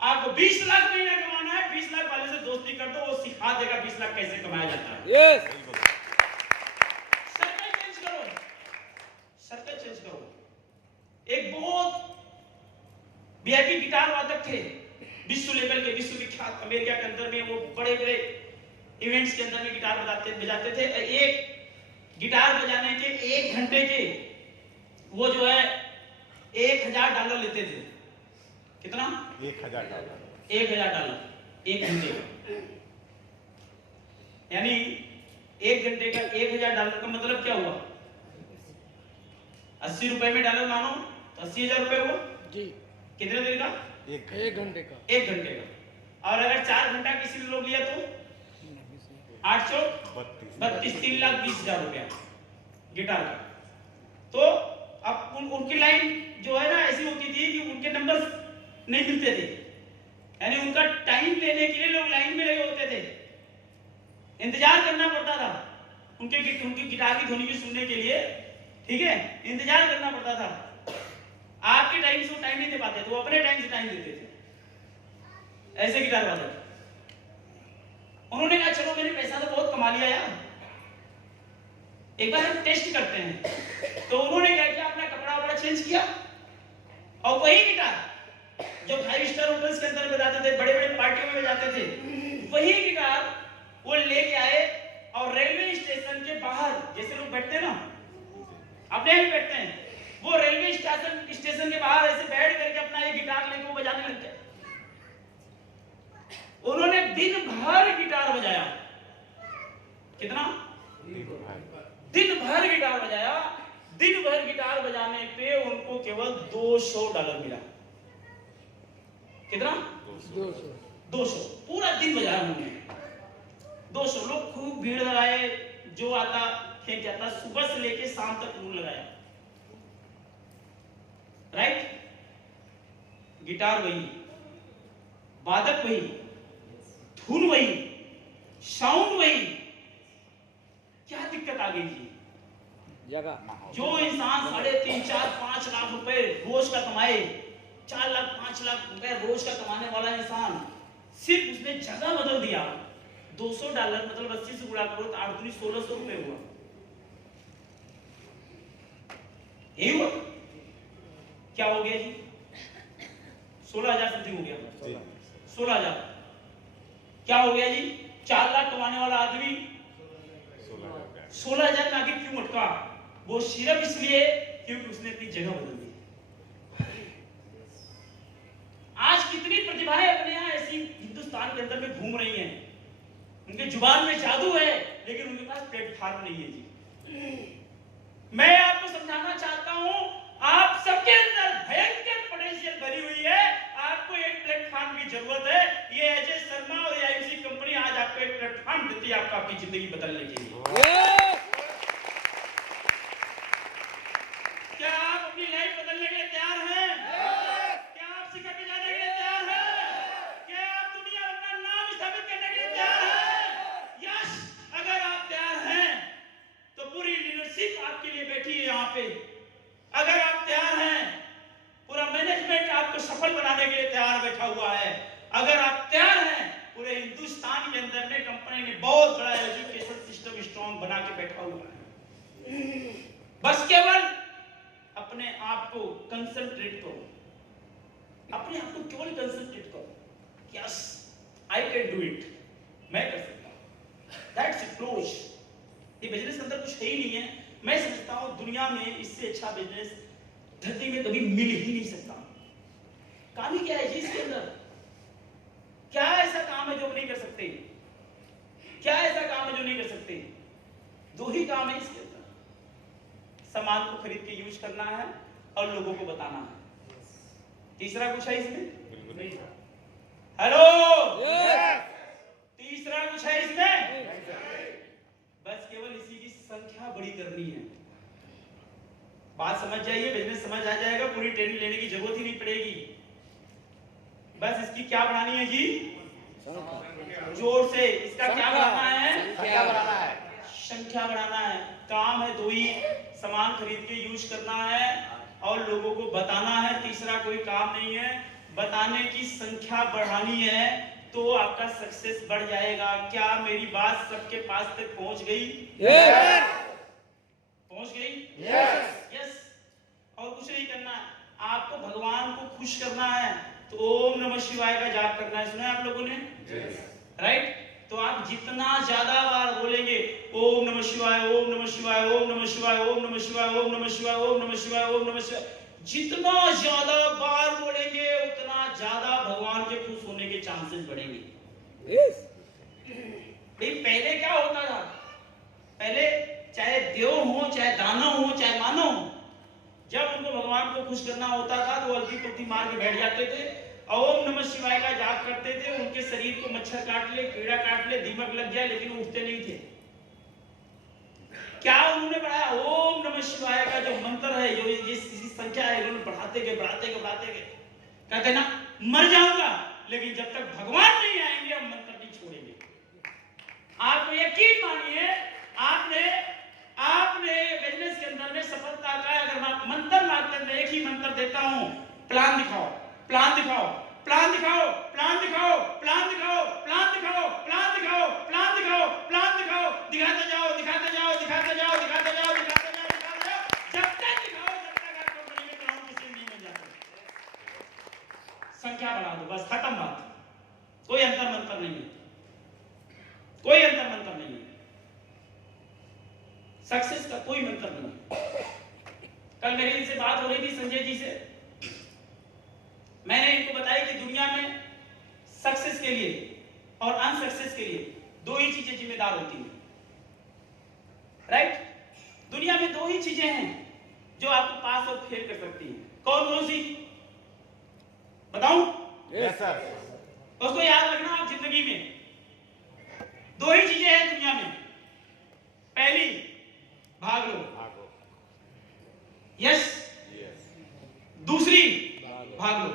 आपको 20 लाख महीना कमाना है, 20 लाख वाले से दोस्ती कर दो, वो सिखा देगा 20 लाख कैसे कमाया जाता है। यस सर्कल चेंज करो, सर्कल चेंज करो। एक बहुत वीआईपी गिटार वादक थे, विश्व लेवल के, विश्व विख्यात, अमेरिका के अंदर में वो बड़े बड़े इवेंट्स के अंदर में गिटार बजाते थे। एक गिटार बजाने के 1 घंटे के वो जो है $1000 लेते थे। कितना? $1000 $1000 1 घंटे का। यानी 1 घंटे का $1000 का मतलब क्या हुआ? 80 रुपए में डॉलर मानो तो 80,000 रुपए हुआ जी। कितने देर का? 1 घंटे का। 1 घंटे का। और अगर 4 घंटा किसी ने लोग लिया तो 832 3,20,000 रुपया गिटार का। तो अब उनकी लाइन जो है ना ऐसी होती थी कि उनके नंबर नहीं मिलते थे, यानी उनका टाइम लेने के लिए लोग लाइन में लगे होते थे, इंतजार करना पड़ता था उनकी गिटार की ध्वनि को सुनने के लिए। ठीक है, इंतजार करना पड़ता था। आपके टाइम से वो टाइम नहीं दे पाते थे, वो अपने टाइम से टाइम देते थे। ऐसे गिटार वादक उन्होंने कहा चलो मैंने पैसा तो बहुत कमा लिया यार, एक बार हम टेस्ट करते हैं। तो उन्होंने क्या किया, अपना कपड़ा वपड़ा चेंज किया और वही गिटार जो 5 स्टार होटल्स के अंदर बजाते थे, बड़े बड़े पार्टियों में बजाते थे, वही गिटार वो लेके आए और रेलवे स्टेशन के बाहर, जैसे लोग बैठते हैं ना, अपने ही बैठते हैं, वो रेलवे स्टेशन के बाहर ऐसे बैठ करके अपना ये गिटार लेके वो बजाने लग गए। उन्होंने दिन भर गिटार बजाया। कितना? दिन भर गिटार बजाया। दिन भर गिटार बजाने पे उनको केवल $200 मिला। कितना? 200। पूरा दिन बजाया उन्होंने 200। लोग खूब भीड़ लगाए, जो आता फेंक जाता, सुबह से लेके शाम तक उन्होंने लगाया। राइट? गिटार वही, वादक वही, धुन वही, साउंड वही। क्या दिक्कत आ गई जी? जगह। जो इंसान 3.5 4 5 लाख रुपए रोज का कमाए, 4 लाख 5 लाख रुपए रोज का कमाने वाला इंसान, सिर्फ उसने जगह बदल दिया। $200 मतलब 80 से गुणा करो तो 8 दूनी 1600 रुपए हुआ। यही हुआ। क्या हो गया जी? 16,000 समथिंग हो गया। 16,000 क्या हो गया जी? 4 लाख कमाने वाला आदमी 16,000 में आगे क्यों अटका? वो सिर्फ इसलिए क्योंकि उसने अपनी जगह बदल दी। आज कितनी प्रतिभाएं अपने यहाँ ऐसी हिंदुस्तान के अंदर में घूम रही हैं, उनके जुबान में जादू है लेकिन उनके पास प्लेटफॉर्म नहीं है जी। मैं आपको समझाना चाहता हूं, आप सबके अंदर भयंकर पोटेंशियल भरी हुई है, आपको एक प्लेटफॉर्म की जरूरत है। ये अजय शर्मा और आईएमसी कंपनी आज आपको एक प्लेटफॉर्म देती है, आपको आपकी जिंदगी बदलने के लिए। क्या आप अपनी लाइफ बदलने के लिए तैयार हैं? क्या आप शिखर पे जाने के लिए तैयार हैं? क्या आप दुनिया में अपना नाम स्थापित करने के लिए तैयार हैं? यस, अगर आप तैयार हैं तो पूरी लीडरशिप आपके लिए बैठी है यहाँ पे। अगर आप तैयार हैं, पूरा मैनेजमेंट आपको सफल बनाने के लिए तैयार बैठा हुआ है। अगर आप तैयार हैं, पूरे हिंदुस्तान के अंदर में कंपनी ने बहुत बड़ा एजुकेशन सिस्टम स्ट्रॉन्ग बना के बैठा हुआ है। बस केवल अपने आप को कंसंट्रेट करो, अपने आप को केवल कंसंट्रेट करो। Yes, I can do it, मैं कर सकता हूं। That's it, close. ये बिजनेस के अंदर कुछ है ही नहीं है। मैं समझता हूं दुनिया में इससे अच्छा बिजनेस धरती में कभी मिल ही नहीं सकता। काम ही क्या है जी इसके अंदर? क्या ऐसा काम है जो नहीं कर सकते? क्या ऐसा काम है जो नहीं कर सकते? 2 ही काम है इसके अंदर, सामान को खरीद के यूज करना है और लोगों को बताना है। तीसरा कुछ है इसमें? हेलो, तीसरा कुछ है इसमें? बस केवल इसी की संख्या बड़ी करनी है। बात समझ जाइए, बिजनेस समझ आ जाएगा, पूरी ट्रेनिंग लेने की जरूरत ही नहीं पड़ेगी। बस इसकी क्या बढ़ानी है जी? जोर से इसका क्या बढ़ाना है? संख्या बढ़ाना है। काम है 2 ही, सामान खरीद के यूज करना है और लोगों को बताना है। तीसरा कोई काम नहीं है। बताने की संख्या बढ़ानी है तो आपका सक्सेस बढ़ जाएगा। क्या मेरी बात सबके पास तक पहुंच गई? पहुंच गई? यस। और कुछ नहीं करना है, आपको भगवान को खुश करना है तो ओम नमः शिवाय का जाप करना है। सुना है आप लोगों ने? राइट। तो आप जितना ज्यादा बार बोलेंगे ओम नमः शिवाय, ओम नमः शिवाय, ओम नमः शिवाय, ओम नमः शिवाय, ओम नमः शिवाय, ओम नमः शिवाय, ओम नमः शिवाय, जितना ज्यादा बार बोलेंगे उतना ज्यादा भगवान के खुश होने के चांसेस बढ़ेंगे। भाई पहले क्या होता था? पहले चाहे देव हो, चाहे दानव हो, चाहे मानव हो, जब उनको भगवान को खुश करना होता था तो हल्की पुल्की मार के बैठ जाते थे, ओम नमः शिवाय का जाप करते थे। उनके शरीर को मच्छर काट ले, कीड़ा काट ले, दीमक लग जाए, लेकिन वो उठते नहीं थे। क्या उन्होंने बढ़ाया? ओम नमः शिवाय का जो मंत्र है, जो ये संख्या है, उन्होंने बढ़ाते गए कहते ना मर जाऊंगा लेकिन जब तक भगवान नहीं आएंगे हम मंत्र नहीं छोड़ेंगे। आप यकीन मानिए, आपने बिजनेस के अंदर में सफलता का अगर मैं मंत्र मारते हैं, एक ही मंत्र देता हूं, प्लान दिखाओ, प्लान दिखाओ, प्लान दिखाओ, प्लान दिखाओ, प्लान दिखाओ, प्लान दिखाओ, प्लान दिखाओ, प्लान दिखाओ, प्लान दिखाओ, दिखाते जाओ, दिखाते जाओ, दिखाते जाओ, दिखाते जाओ, दिखाते जाओ, दिखाते जाओ, जब तक दिखाओ जब तक आप कंपनी में क्राउन किसी नहीं बन जाते। संख्या बढ़ा दो, बस खत्म बात। कोई अंतर मंत्र नहीं है, कोई अंतर मंत्र नहीं है, सक्सेस का कोई मंत्र नहीं। कल मेरी इनसे बात हो रही थी संजय जी से, मैंने इनको बताया कि दुनिया में सक्सेस के लिए और अनसक्सेस के लिए दो ही चीजें जिम्मेदार होती हैं। राइट? दुनिया में दो ही चीजें हैं जो आपको पास और फेल कर सकती हैं। कौन सी? बताऊं? Yes sir. उसको याद रखना आप जिंदगी में। दो ही चीजें हैं दुनिया में। पहली, भाग लो, यस। दूसरी, भाग लो,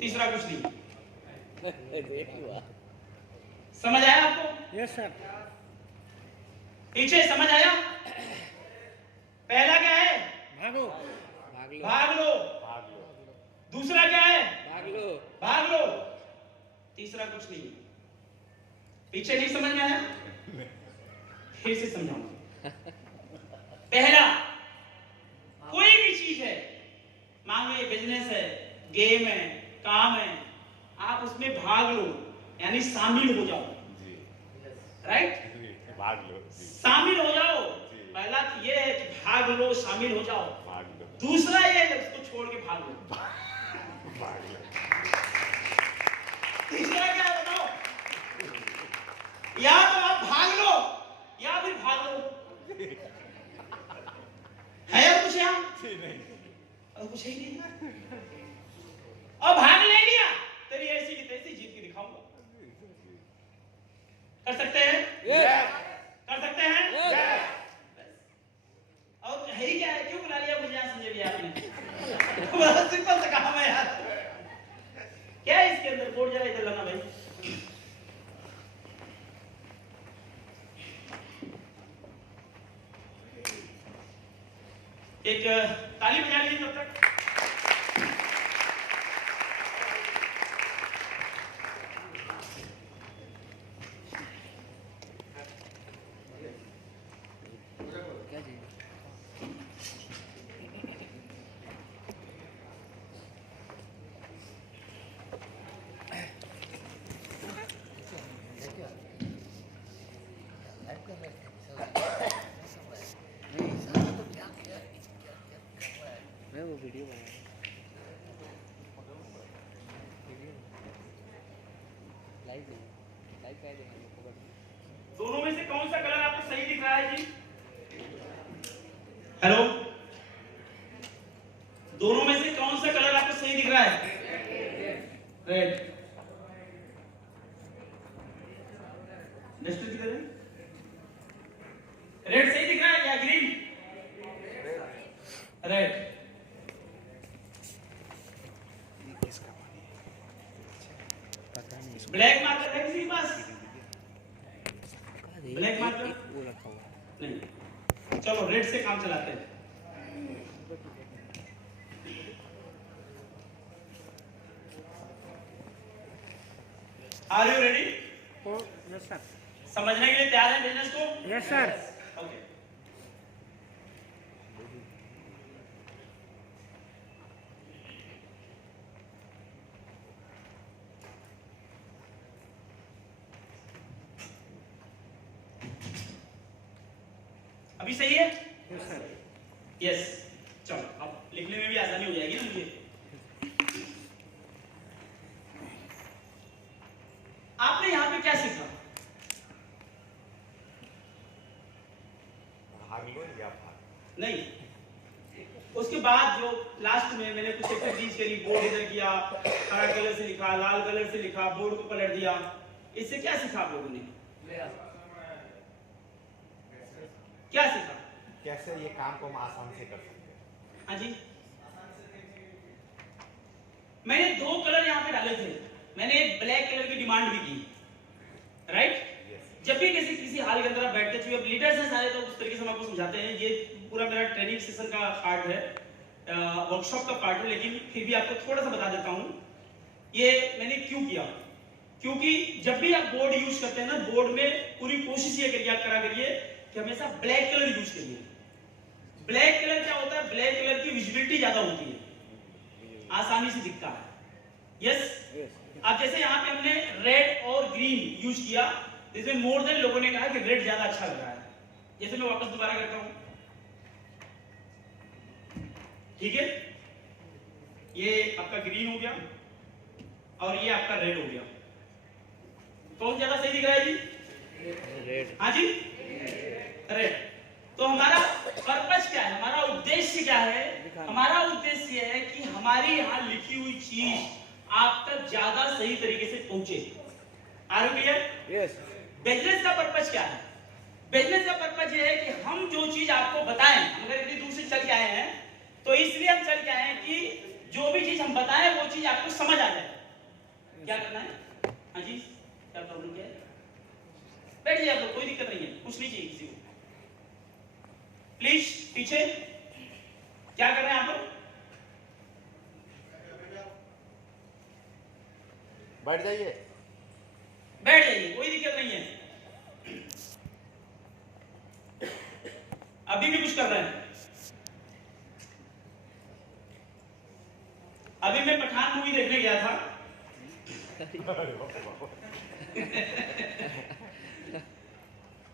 तीसरा कुछ नहीं। समझ आया आपको? Yes sir. पीछे समझ आया? पहला क्या है? भागो, भाग लो। दूसरा क्या है? भाग लो। तीसरा कुछ नहीं। पीछे नहीं समझ में आया? फिर से समझाऊंगा। पहला, कोई भी चीज है, मान लो ये बिजनेस है, गेम है, काम है, आप उसमें भाग लो, यानी शामिल हो जाओ। राइट? भाग लो, शामिल हो जाओ। पहला तो ये है कि भाग लो, शामिल हो जाओ। भाग लो। दूसरा ये है उसको छोड़ के भाग लो। भाग लो। तीसरा क्या है बताओ? या तो आप भाग लो या फिर भाग लो। है और कुछ यहाँ? और कुछ ही नहीं। और भाग ले लिया, तेरी ऐसी की तैसी जीत के दिखाऊंगा। कर सकते हैं? कर सकते हैं? और है ही क्या है? क्यों बुला लिया मुझे यहाँ संजय भैया आपने? बड़ा सिंपल सा काम है यार। क्या है इसके अंदर? बोर्ड जरा इधर लाना भाई। एक ताली बजा लीजिए तब तक। मैं वो वीडियो बना लाइव क्या देंगे? दोनों में से कौन सा कलर आपको सही दिख रहा है जी? हेलो, दोनों में से कौन सा कलर आपको सही दिख रहा है? रेड। नेक्स्ट किधर है? रेड सही दिख रहा है क्या? ग्रीन? रेड। ब्लैक मार्कर है किसी के पास? ब्लैक मार्कर वो रखा हुआ नहीं। चलो रेड से काम चलाते हैं। Are you ready? Yes sir. समझने के लिए तैयार हैं बिजनेस को? Yes sir. ओके। अभी सही है? Yes sir. यस। चलो अब लिखने में भी आसानी हो जाएगी ना मुझे। आपने यहाँ पे क्या सीखा? भाग लो या भाग। नहीं, उसके बाद जो लास्ट में मैंने कुछ एक्टिविटीज करी, बोर्ड इधर किया, हरा कलर से लिखा, लाल कलर से लिखा, बोर्ड को कलर दिया, इससे क्या सीखा आप लोगों ने? क्या सीखा? कैसे ये काम को हम आसान से कर सकते हैं। हाँ जी, मैंने 2 कलर यहाँ पे डाले थे। मैंने एक ब्लैक कलर की डिमांड भी की, राइट? जब भी किसी हाल के अंदर आप बैठते थे, अब लीडर्स हैं सारे, तो उस तरीके से हम आपको समझाते हैं। ये पूरा मेरा ट्रेनिंग सेशन का पार्ट है, वर्कशॉप का पार्ट है, लेकिन फिर भी आपको थोड़ा सा बता देता हूँ। ये मैंने क्यों किया? क्योंकि जब भी आप बोर्ड यूज करते हैं ना, बोर्ड में पूरी कोशिश ये करिए, आप करा करिए कि हमेशा ब्लैक कलर यूज करिए। ब्लैक कलर क्या होता है? ब्लैक कलर की विजिबिलिटी ज्यादा होती है, आसानी से दिखता है। यस? अब जैसे यहाँ पे हमने रेड और ग्रीन यूज किया, इसमें मोर देन लोगों ने कहा कि रेड ज्यादा अच्छा लग रहा है। जैसे मैं वापस दोबारा करता हूं, ठीक है? ये आपका ग्रीन हो गया और ये आपका रेड हो गया। कौन ज्यादा सही दिख रहा है जी? रेड। हाँ जी, रेड। तो हमारा पर्पस क्या है, हमारा उद्देश्य क्या है? हमारा उद्देश्य है कि हमारी यहाँ लिखी हुई चीज आप तक ज्यादा सही तरीके से पहुंचे। Are you clear? Yes. Business का पर्पस क्या है? बिजनेस का पर्पस ये है कि हम जो चीज आपको बताएं, हम अगर इतनी दूर से चल के आए हैं तो इसलिए हम चल के आए हैं कि जो भी चीज हम बताएं वो चीज आपको समझ आ जाए। क्या करना है? हाँ जी, क्या प्रॉब्लम क्या है? बैठ जाइए आप लोग, कोई दिक्कत नहीं है, कुछ नहीं चाहिए किसी को। प्लीज पीछे। क्या कर रहे हैं आप लोग? बैठ जाइए। बैठ जाइए, कोई दिक्कत नहीं है। अभी भी कुछ कर रहे हैं? अभी मैं पठान मूवी देखने गया था।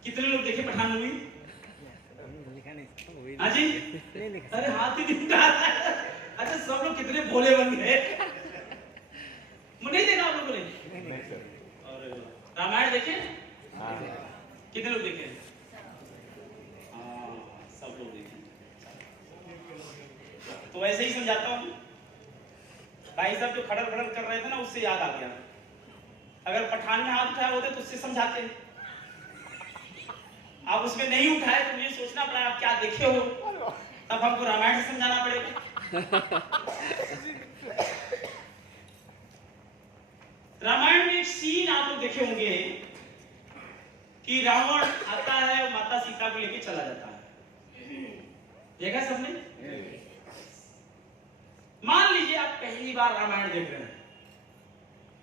कितने लोग देखे पठान मूवी? लिखा नहीं। हाँ जी? नहीं लिखा। अरे हाथ ही नहीं उठा रहा है। अच्छा, सब लोग कितने भोले बन गए। नहीं देखा आप लोगों ने? नहीं सर। और रामायण देखे? हाँ। कितने लोग देखे? हाँ, सब लोग देखे। तो ऐसे ही समझाता हूँ। भाई साहब जो खड़र खड़र कर रहे थे ना, उससे याद आ गया। अगर पठान में हाथ उठाए होते तो उससे समझाते। आप उसमें नहीं उठाए तो मुझे सोचना पड़ा आप क्या देखे हो, तब हमको रामायण से समझाना पड़ेगा। रामायण में एक सीन आप लोग देखे होंगे कि रावण आता है और माता सीता को लेके चला जाता है। देखा सबने? मान लीजिए आप पहली बार रामायण देख रहे हैं,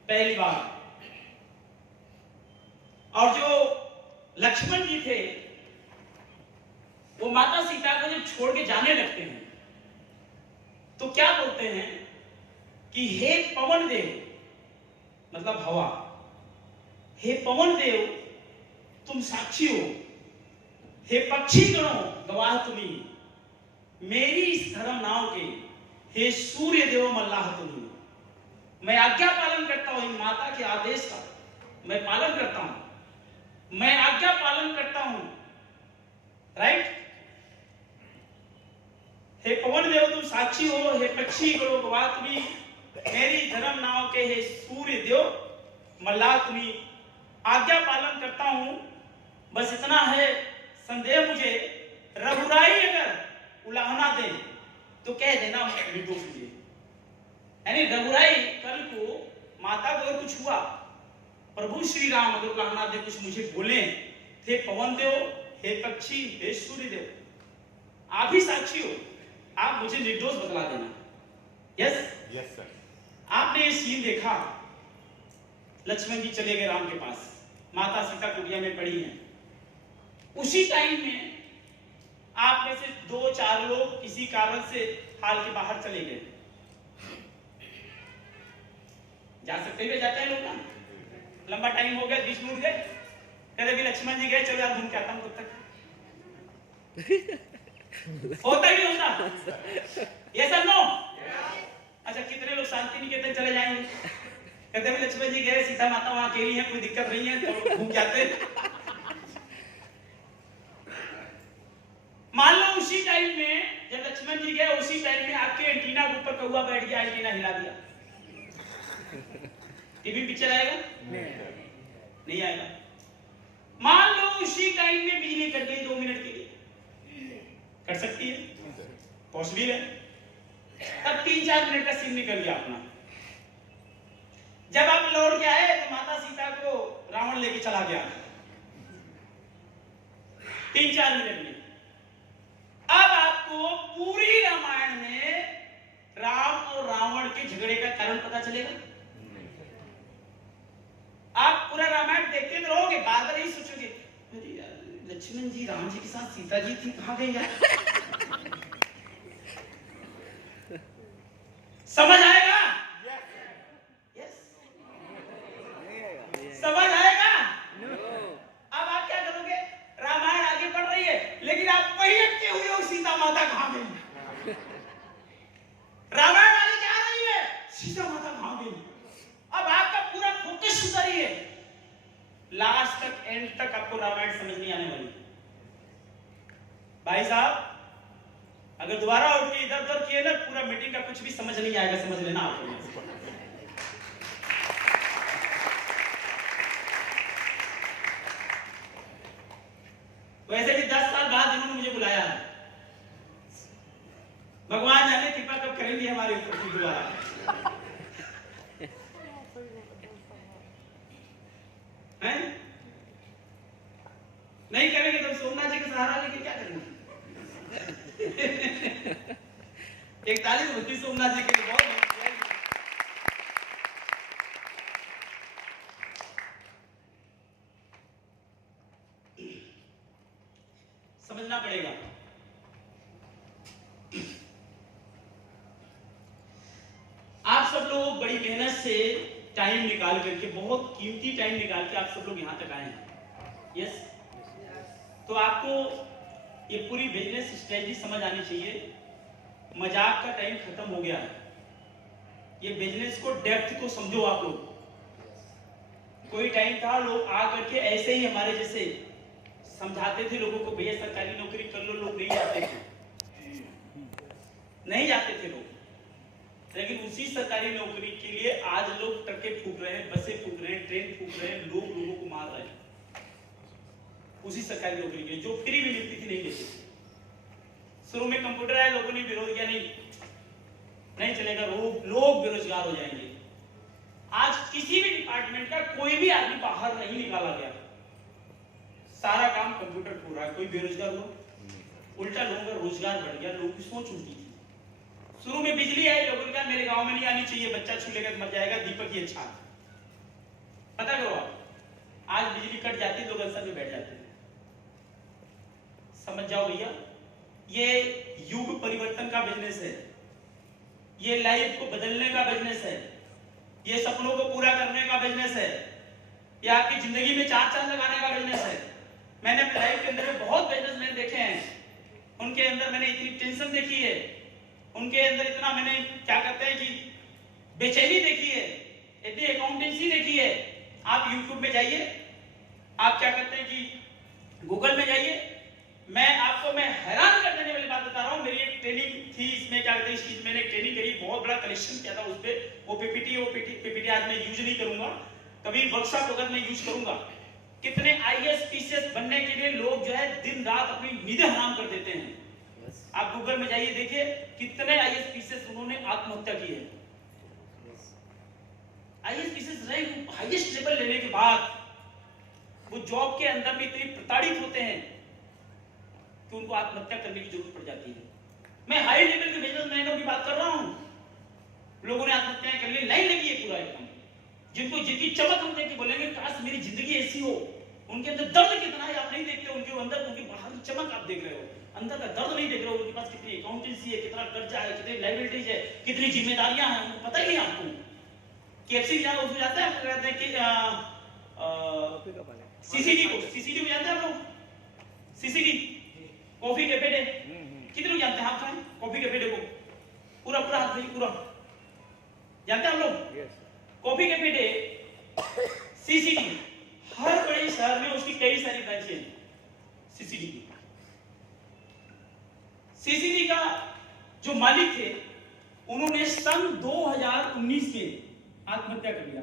पहली बार, और जो लक्ष्मण जी थे वो माता सीता को जब छोड़ के जाने लगते हैं तो क्या बोलते हैं कि हे पवन देव, मतलब हवा, हे पवन देव तुम साक्षी हो, हे पक्षी गणों गवाह तुम्ही, मेरी इस धर्म नाव के हे सूर्य देव मल्लाह तुम्ही। मैं आज्ञा पालन करता हूं, इन माता के आदेश का मैं पालन करता हूं, मैं आज्ञा पालन करता हूं, राइट? हे पवन देव तुम साक्षी हो, हे पक्षी गणों गवाह तुम्ही, मेरी धर्म नाव के हे सूर्य देव मल्लाह तुम्ही, आज्ञा पालन करता हूं। बस इतना है संदेह मुझे, रघुराई अगर उलाहना दे तो कह देना निर्दोष मुझे। यानी रघुराई कल को माता को अगर कुछ हुआ, प्रभु श्री राम अगर उलाहना दे, कुछ मुझे बोले, थे पवन देव, हे पक्षी, हे सूर्य देव, आप ही साक्षी हो, आप मुझे निर्दोष बतला देना। यस? Yes sir. आपने ये सीन देखा, लक्ष्मण जी चले गए राम के पास, माता सीता कुटिया में पड़ी हैं। उसी टाइम में आप में से 2-4 लोग किसी कारण से हाल के बाहर चले गए। जा सकते हुए जाते हैं लोग ना, लंबा टाइम हो गया, बीच में उठ गए, कहते भी लक्ष्मण जी गए, चलो यार घूम के आता हूं तब तक। होता ही नहीं होता, ये सब नो। अच्छा, कितने लोग शांति निकेतन चले जाएंगे, कहते भी लक्ष्मण जी गए, सीता माता वहां अकेली है, कोई दिक्कत नहीं है, तो घूम के आते हैं। मान लो उसी टाइम में जब लक्ष्मण जी गए, उसी टाइम में आपके एंटीना के ऊपर कौवा बैठ गया, एंटीना हिला दिया, टीवी पिक्चर आएगा? नहीं आएगा। मान लो उसी टाइम में बिजली कट गई 2 मिनट के लिए, कट सकती है, पॉसिबल है। तब 3-4 मिनट का सीन निकल गया अपना। जब आप लौट के आए तो माता सीता को रावण लेके चला गया 3-4 मिनट में। अब आपको पूरी रामायण में राम और रावण के झगड़े का कारण पता चलेगा? आप पूरा रामायण देखते तो रहोगे, बार बार यही सोचोगे, लक्ष्मण जी राम जी के साथ सीता जी थी, कहां गई यार? समझ आएगा? यस, समझ आएगा? अब आप क्या करोगे? रामायण आगे बढ़ रही है, लेकिन आप वही अटके हुए हो, सीता माता कहां गई? रामायण आगे जा रही है, सीता माता कहां गई? अब आपका पूरा फोकस उधर ही है। लास्ट तक, एंड तक आपको रामायण समझ नहीं आने वाली। भाई साहब, अगर दोबारा उठ के इधर उधर किए ना, पूरा मीटिंग का कुछ भी समझ नहीं आएगा, समझ लेना आपको। वैसे भी 10 साल बाद इन्होंने मुझे बुलाया है, भगवान जाने कृपा कब करेंगे हमारे ऊपर दोबारा। हैं? नहीं करेंगे तो सोमनाथ जी का सहारा लेके क्या करेंगे? एक ताली होती सोमनाथ जी के लिए, बहुत समझना पड़ेगा। आप सब लोग बड़ी मेहनत से टाइम निकाल करके, बहुत कीमती टाइम निकाल के आप सब लोग यहां तक आए हैं। यस, तो आपको ये पूरी बिजनेस स्ट्रेटजी समझ आनी चाहिए। मजाक का टाइम खत्म हो गया है, ये बिजनेस को, डेप्थ को समझो आप लोग। कोई टाइम था लोग आ करके ऐसे ही हमारे जैसे समझाते थे लोगों को, भैया सरकारी नौकरी कर लो, लोग नहीं जाते थे, नहीं जाते थे लोग। लेकिन उसी सरकारी नौकरी के लिए आज लोग ट्रकें फूक रहे हैं, बसें फूक रहे हैं, ट्रेन फूक रहे हैं, लोग लोगों को मार रहे हैं उसी सरकारी नौकरी के लिए, जो फ्री में मिलती थी, नहीं लेते थे। शुरू में कंप्यूटर आया, लोगों ने विरोध किया, नहीं चलेगा, लोग बेरोजगार हो जाएंगे। आज किसी भी डिपार्टमेंट का कोई भी आदमी बाहर नहीं निकाला गया, सारा काम कंप्यूटर हो रहा है, कोई बेरोजगार हो, उल्टा लोगों का रोजगार बढ़ गया, लोगों की सोच उल्टी थी। शुरू में बिजली आई, लोगों ने कहा मेरे गांव में नहीं आनी चाहिए, बच्चा छू लेगा तो मर जाएगा, दीपक ही अच्छा। पता करो आप, आज बिजली कट जाती, लोग अंसर में बैठ जाते हैं। समझ जाओ भैया, ये युग परिवर्तन का बिजनेस है, ये लाइफ को बदलने का बिजनेस है, ये सपनों को पूरा करने का बिजनेस है, ये आपकी जिंदगी में 4 चांद लगाने का बिजनेस है। मैंने अपनी लाइफ के अंदर में बहुत बिजनेसमैन देखे हैं, उनके अंदर मैंने इतनी टेंशन देखी है, उनके अंदर इतना मैंने क्या कहते हैं कि बेचैनी देखी है, इतनी अकाउंटेंसी देखी है। आप यूट्यूब में जाइए, आप क्या कहते हैं कि गूगल में जाइए, मैं हैरान कर देने वाली बात बता रहा हूं। मेरी एक ट्रेनिंग थी, इसमें क्या कहते हैं, इस चीज मैंने ट्रेनिंग करी, बहुत बड़ा कलेक्शन किया था उस पे। वो पीपीटी आज मैं यूज नहीं करूंगा, कभी वर्कशॉप होगा मैं यूज करूंगा। कितने आईएएस पीसीएस बनने के लिए लोग जो है दिन रात अपनी नींदें हराम कर देते हैं। आप गूगल में जाइए, देखिए कितने आईएएस पीसीएस उन्होंने आत्महत्या की है। IAS PCS rank highest level लेने के बाद वो जॉब के अंदर भी इतनी प्रताड़ित होते हैं कि उनको आत्महत्या करने की जरूरत पड़ जाती है। मैं हाई लेवल के बिजनेसमैनों की बात कर रहा हूं, लोगों ने आत्महत्याएं कर ली, लाइन लगी है पूरा एकदम। जिनकी चमक हम देख के बोलेंगे काश मेरी जिंदगी ऐसी हो। उनके अंदर दर्द कितना है आप नहीं देखते, उनके अंदर उनकी बाहर की चमक आप देख रहे हो, अंदर का दर्द नहीं देख रहे हो। उनके पास कितनी अकाउंटेंसी है, कितना कर्जा है, कितनी लायबिलिटीज है, कितनी जिम्मेदारियां हैं, उनको पता ही नहीं आपको। केएफसी जाओ उसको जाते हैं, कहते हैं कि सीसीडी को जानते हैं आप लोग? सीसीडी कॉफी के पेड़े कितने लोग जानते हैं? आप खाएं कॉफी के पेड़े को पूरा पूरा हाथ पूरा जानते हैं आप लोग? कॉफी के पेड़े सीसीडी, हर बड़े शहर में उसकी कई सारी ब्रांचें हैं सीसीडी की। सीसीडी का जो मालिक थे उन्होंने सन 2019 में आत्महत्या कर लिया।